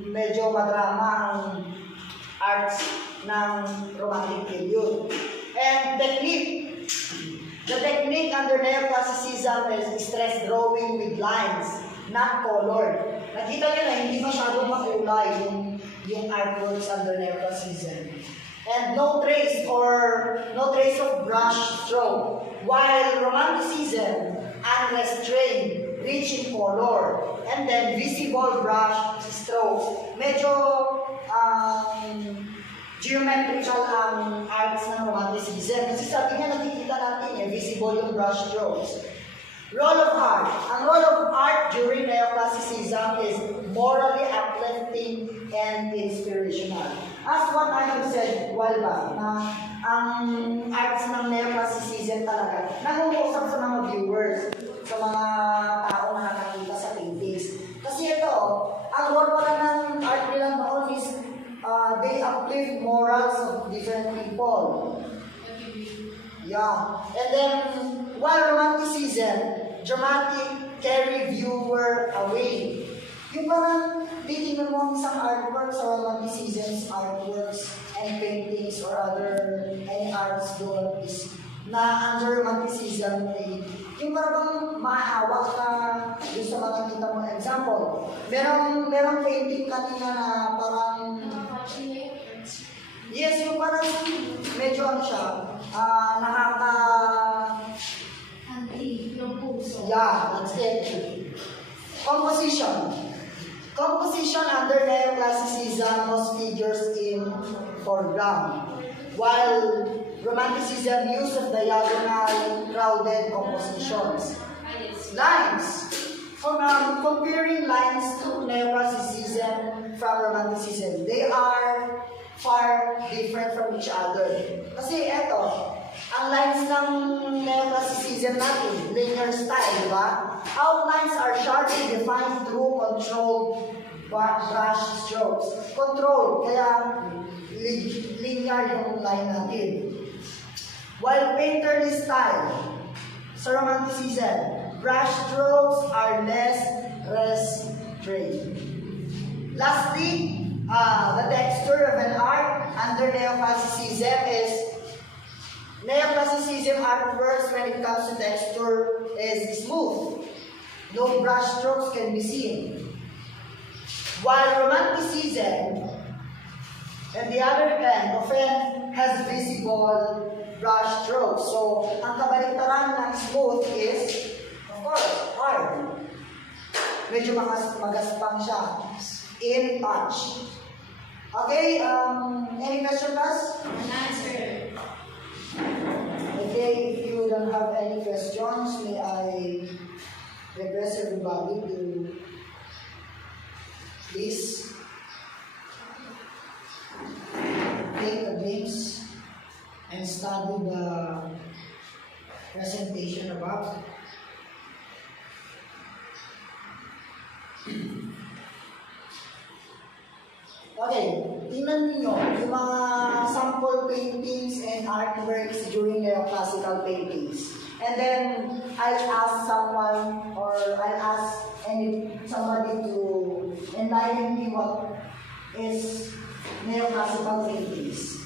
medyo madrama ang arts ng romantic period. And technique. The technique under neoclassicism is stress drawing with lines, not colored. Nakita nyo na hindi masyadong makulay yung artworks under neoclassicism. And no trace of brush stroke. While romanticism, unrestrained, rich in color, and then visible brush strokes. Medyo geometrical ang arts ng romanticism. Kasi sabi nga nakikita natin visible yung brush strokes. Role of art. Ang role of art during neoclassicism is morally uplifting and inspirational. As what I have said while back, na ang arts ng neoclassicism talaga nangungusap sa mga viewers, sa mga tao na nakakita sa paintings. Kasi ito, ang role pala ng art nila noon is they uplift morals of different people. Yeah. And then, while romanticism, dramatic, carry viewer away. Yung parang, titignan mo ang isang artwork sa romanticism's artworks and paintings or any arts doon is na under romanticism, yung parang maaawak ka doon sa mga kita mo. Example, merong painting kanina na parang yes, yung parang medyo ano siya, yeah, that's it. Composition under neoclassicism most figures in foreground. while Romanticism uses diagonal crowded compositions. Lines. Comparing lines to Neoclassicism from Romanticism, they are far different from each other. Kasi eto, ang lines ng Neoclassicism natin, linear style, di ba? Outlines are sharply defined through controlled brush strokes. Controlled, kaya linear yung line natin. While painterly style, sa Romanticism, brush strokes are less restrained. Lastly, the texture of an art under Neoclassicism is Neoclassicism artworks when it comes to texture is smooth. No brush strokes can be seen. While Romanticism, on the other hand, often has visible brush strokes. So, ang kabaliktaran ng smooth is, of course, hard. Medyo magaspang siya. In touch. Okay, any question, guys? An answer. Okay, if you don't have any questions, may I request everybody to please take the games and study the presentation above. Okay, tingnan niyo yung mga sample paintings and artworks during neoclassical paintings. And then, I'll ask someone or I'll ask somebody to enlighten me what is neoclassical paintings.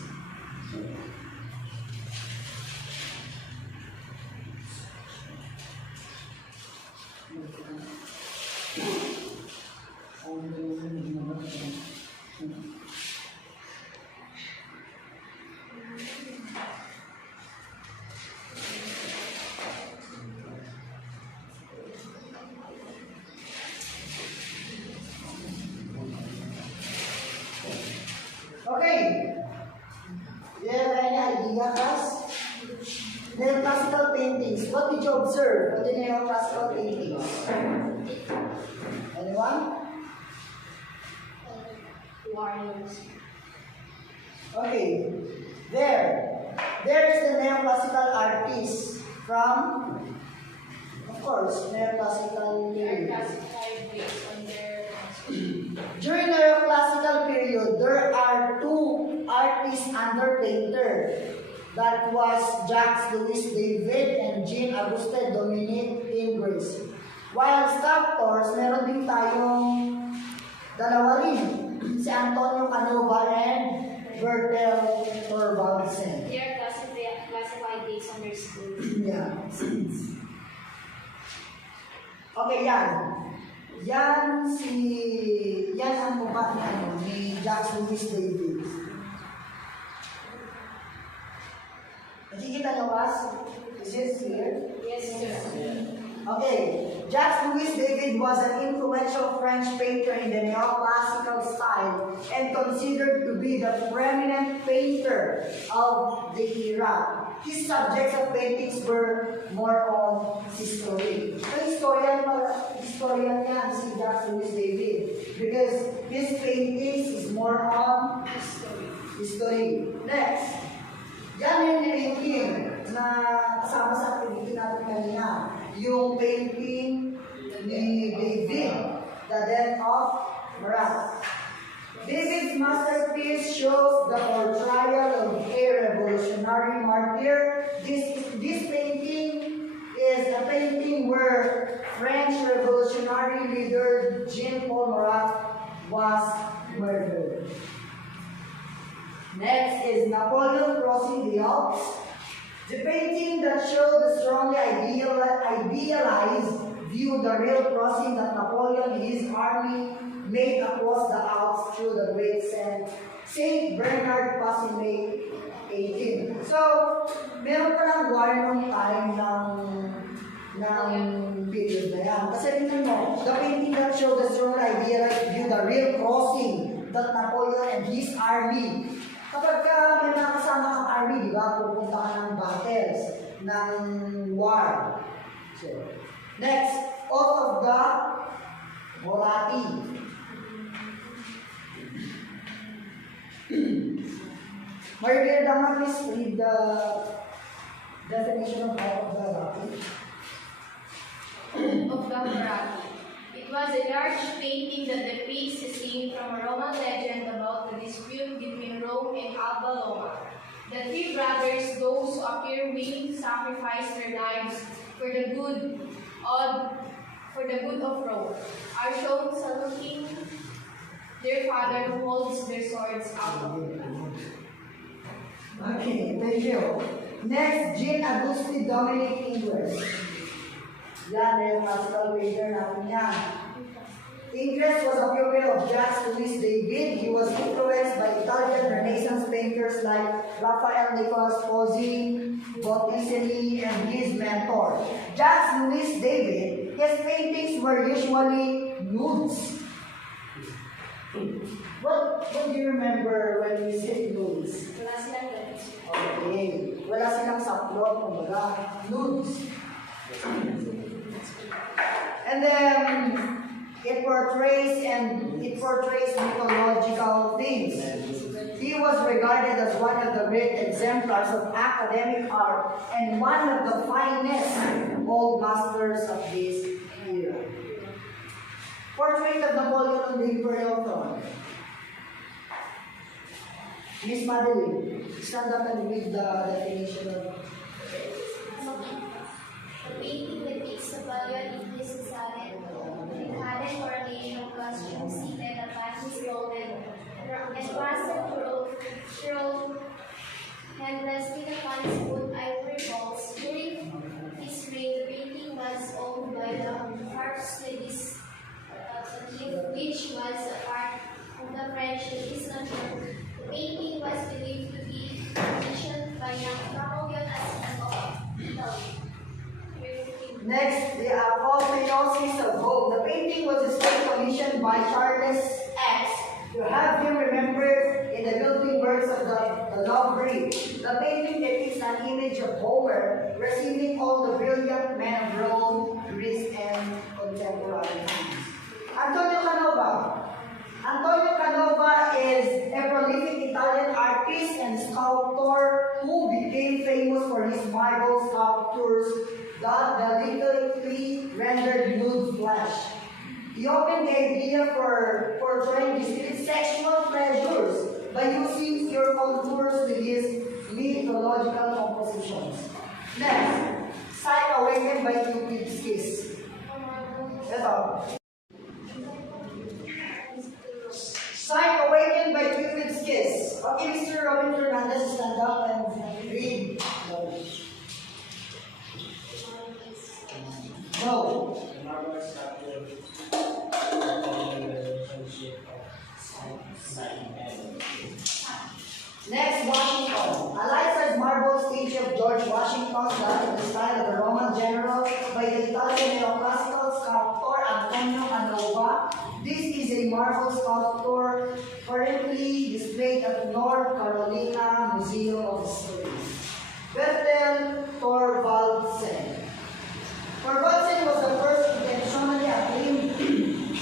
Okay. Do you have any idea, class? Neoclassical paintings. What did you observe with the neoclassical paintings? Anyone? Warriors. Okay. There is the neoclassical artist from, of course, neoclassical period. Based on their During the neoclassical period, there are two artists under painter. That was Jacques Louis David and Jean-Auguste Dominique Ingres. While sculptors, meron din tayong dalawa rin. Si Antonio Canova and Bertel Thorvaldsen. They are classified based on their school. Yeah. Okay, yan. Yan ang mukha ni Jacques Louis David. Nakikita niyo, Mas? Is it clear? Yes, sir. Okay. Jacques Louis David was an influential French painter in the neoclassical style and considered to be the preeminent painter of the era. His subjects of paintings were more on history. Historian niya si Jacques Louis David because his paintings is more on history. Next. Yan yung painting na kasama sa activity natin kanina. Yung painting ni David, The Death of Marat. David's masterpiece shows the portrayal of a revolutionary martyr. This painting is a painting where French revolutionary leader Jean-Paul Marat was murdered. Next is Napoleon crossing the Alps. The painting that showed the strongly idealized view the real crossing that Napoleon and his army made across the Alps through the Great Saint Bernard passing May 18. So, meron pa lang war nung time ng period na yan. Kasi tingnan mo, the painting that showed the strongly idealized view the real crossing that Napoleon and his army Kapag ka may mga kasama kang army, di ba, pupunta ka ng battles, ng war. So, next, oath of the Morati. Maria Dama, please read the definition of oath of the Morati. Of the Marathi. It was a large painting that depicts a scene from a Roman legend about the dispute between Rome and Alba Longa. The three brothers, those who appear willing to sacrifice their lives for the good of Rome, are shown saluting their father who holds their swords out. Okay, thank you. Next, Jean Auguste Dominic Ingres. Yan, yung classical painter natin yan. Ingres was a pupil of Jacques Louis David. He was influenced by Italian Renaissance painters like Raphael Nicolas Pozzi, Botticelli, and his mentor. Jacques Louis David, his paintings were usually nudes. What do you remember when you say nudes? Wala silang ganun. Okay. Wala silang saplot, kumbaga. Nudes. And then, it portrays mythological themes. He was regarded as one of the great exemplars of academic art and one of the finest old masters of this era. Portrait of Napoleon on the imperial throne. Miss Madeline, stand up and read the definition of. The painting depicts Napoleon in his Caesarian Italian coronation costume seated upon his golden and fastened through and resting upon smooth ivory balls. During his reign, the painting was owned by the Archduchess, which was a part of the French legislature. The painting was believed to be commissioned by Napoleon as of Italy. Next, the Apotheosis of Hope. The painting was displayed commissioned by Charles X. You have him remembered in the building works of the Louvre. The painting depicts an image of Homer receiving all the brilliant men of Rome, Greece, and contemporary times. Antonio Canova. Antonio Canova is a prolific Italian artist and sculptor who became famous for his marble sculptures that delicately rendered nude flesh. He opened the idea for portraying discrete sexual pleasures by using pure contours with his mythological compositions. Next, Sight Awakened by Cupid's Kiss. Ito. Sight Awakened by Cupid's Kiss. Okay, Mr. Robin Fernandez, stand up and read. No. The marble sculpture the relationship of sight and Next, Washington. A life-size marble statue of George Washington done in the style of a Roman general by the Italian neoclassical sculptor Antonio Canova. This is a marble sculpture currently displayed at the North Carolina Museum of History. Bertel Thorvaldsen. Thorvaldsen was the first intentionally acclaimed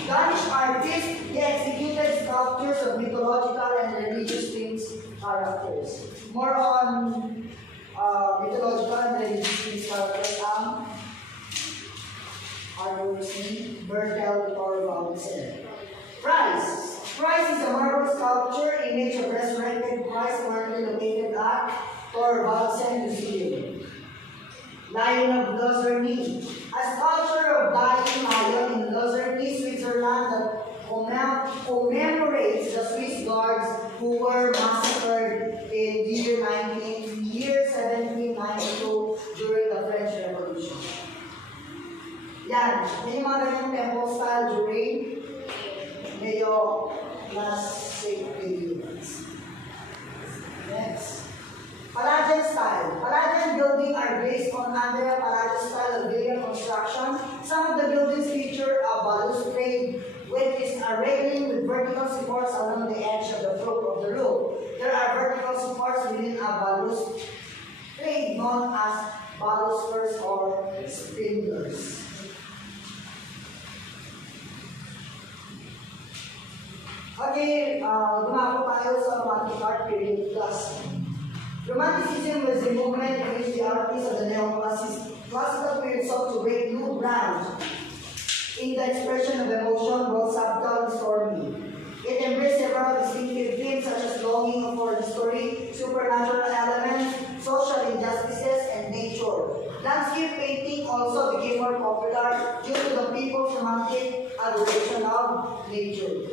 Danish artist. He executed sculptures of mythological and religious themes characters. More on mythological and religious themes characters Bertel Thorvaldsen. Christ. Christ is a marble sculpture image of resurrected Christ currently located at Thorvaldsen Museum. Lion of Luzerne. A sculpture of dying lion in Luzerne, Switzerland that commemorates the Swiss guards who were massacred in year 1792 during the French Revolution. Yan. May mga ganyang temple style during Neo-classic periods. Next. Palladian style. Palladian buildings are based on Andrea Palladian style of building construction. Some of the buildings feature a balustrade, which is a railing with vertical supports along the edge of the floor of the roof. There are vertical supports within a balustrade known as balusters or spindles. Okay, gumako tayo sa Romantic art period plus. Romanticism was the movement in which the artists of the neoclassical period sought to break new ground in the expression of emotion, both subtle and stormy. It embraced several distinctive themes such as longing for history, supernatural elements, social injustices, and nature. Landscape painting also became more popular due to the people's romantic adoration of nature.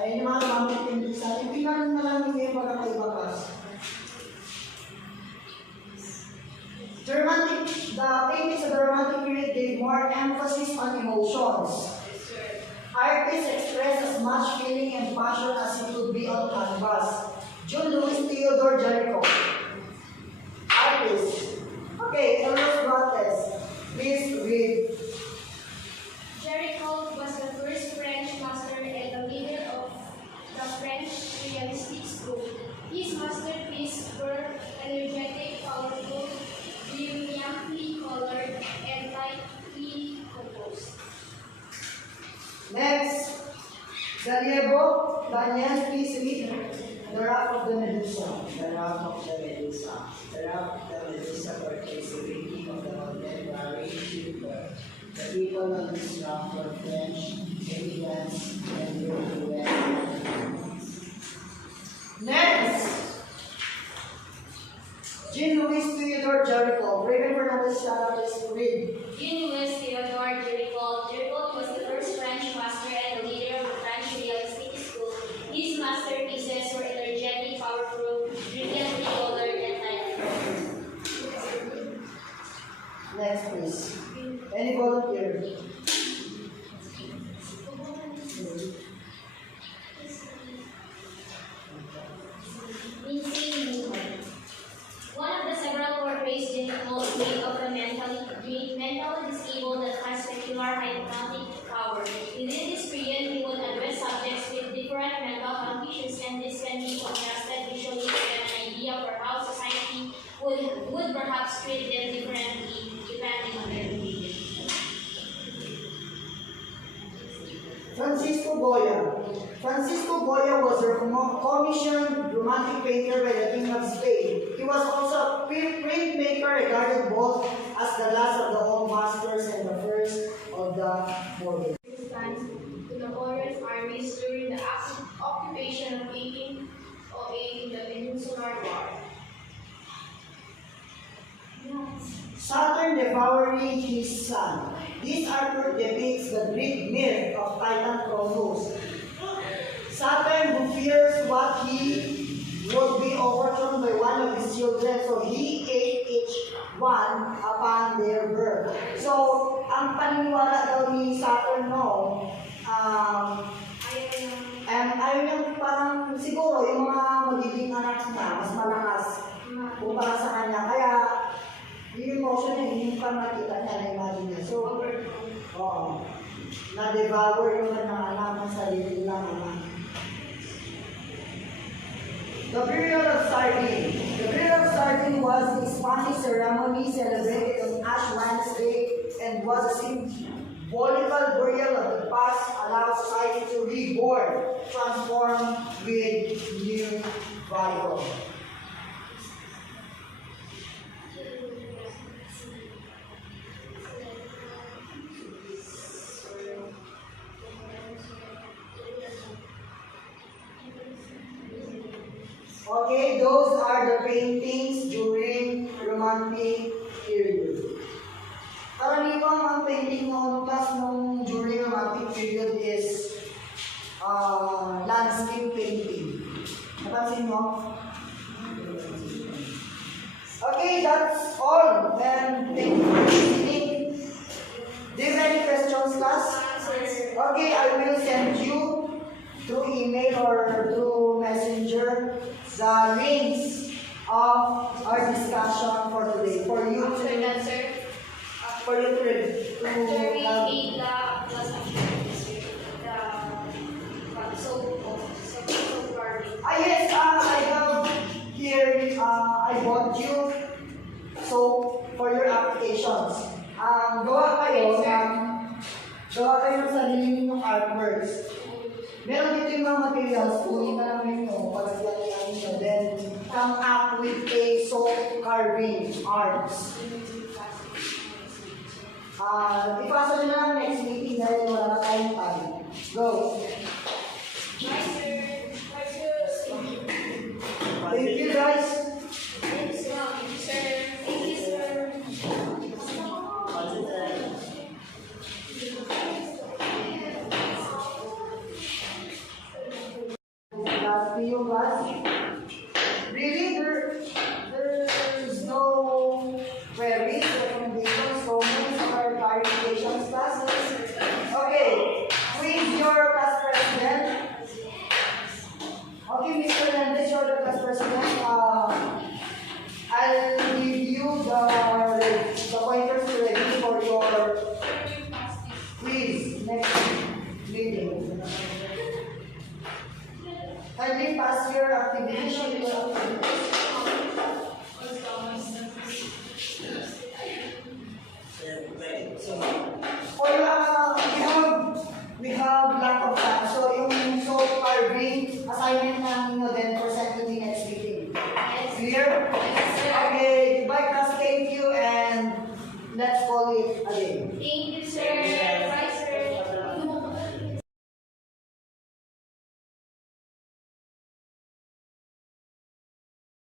Ayun yung mga romantic painting sa atin. Tingnan na lang yung pagkakaibakas. The paintings of the Romantic period gave more emphasis on emotions. Artists expressed as much feeling and passion as it could be on canvas. John Louis Theodore Jericho. Artist. Okay, Eros Brates. Please read. Jericho was the first French master and the leader of the French realistic school. His masterpieces were energetic, colorful, brilliantly colored, and tightly composed. Next, Galiebo. Daniel, please read. The Wrath of the Medusa. The Wrath of the Medusa. The Wrath of the Medusa portrays the breaking of the contemporary silver. The people of this wrath were French, immigrants, and Europeans. Next, Jean-Louis Theodore Jericho. Raven Fernandez, please read. Jean-Louis Theodore Jericho. Jericho was the first French master and the leader of the French realistic school. His masterpieces were energetic, powerful, brilliantly colored, and tightly. Next, please. Any volunteer? Missing Newman. One of the several portraits Jericho made of the mentally disabled that has specular hypnotic power. Within this period, he would address subjects with different mental conditions, and this can be contrasted visually with an idea for how society would perhaps treat them differently depending on their behavior. Francisco Goya. Francisco Goya was a commissioned romantic painter by the King of Spain. He was also a printmaker regarded both as the last of the old masters and the first of the modern. To Napoleon's armies during the occupation of 1808 in the Peninsular War. Saturn devouring his son. This artwork depicts the Greek myth of Titan Kronos. Saturn, who fears what he would be overthrown by one of his children, so he ate each one upon their birth. So, ang paniniwala daw ni Saturn noon, ayaw niyang parang siguro yung mga magiging anak niya, mas malakas kumpara sa kanya. Kaya, yung emotion niya, hindi pa makita niya, na-imagine niya. So, na-devour yung kanyang anak ng sarili lang naman. The burial of Sardine. The burial of Sardine was a Spanish ceremony celebrated on Ash Wednesday and was a symbolical burial of the past, allow society to reborn, transform with new vigor. Okay, those are the paintings during Romantic period. Karaniwang ang painting noon plus nung during Romantic period is landscape painting. Napansin mo? Okay, that's all. And thank you for listening. Do you have any questions, class? Okay, I will send you through email or through messenger the links of our discussion for today. After that, sir, For you to after we have, made the class activities, the soap carving. yes, I have here, I bought you soap for your applications. Gawa kayo ng sarili ninyong artworks. Meron dito yung mga materials, kunin na lang ninyo, palagyan lang ninyo, then come up with a soap carving arts. Ipasa nyo na lang next meeting dahil wala na tayong time. Go! Bye, sir. Thank you guys! Thank you, sir. Thank you, sir. Last to you guys. Really, there's no queries, recommendations, comments, or clarifications, classes. Okay, who is your class president? Okay, Mr. Hernandez, you're the class president. I'll give you the pointers ready for your quiz next meeting. Kindly pass your activity sheet to we have lack of time. So yung soap carving assignment namin mo then present to the next meeting. Clear?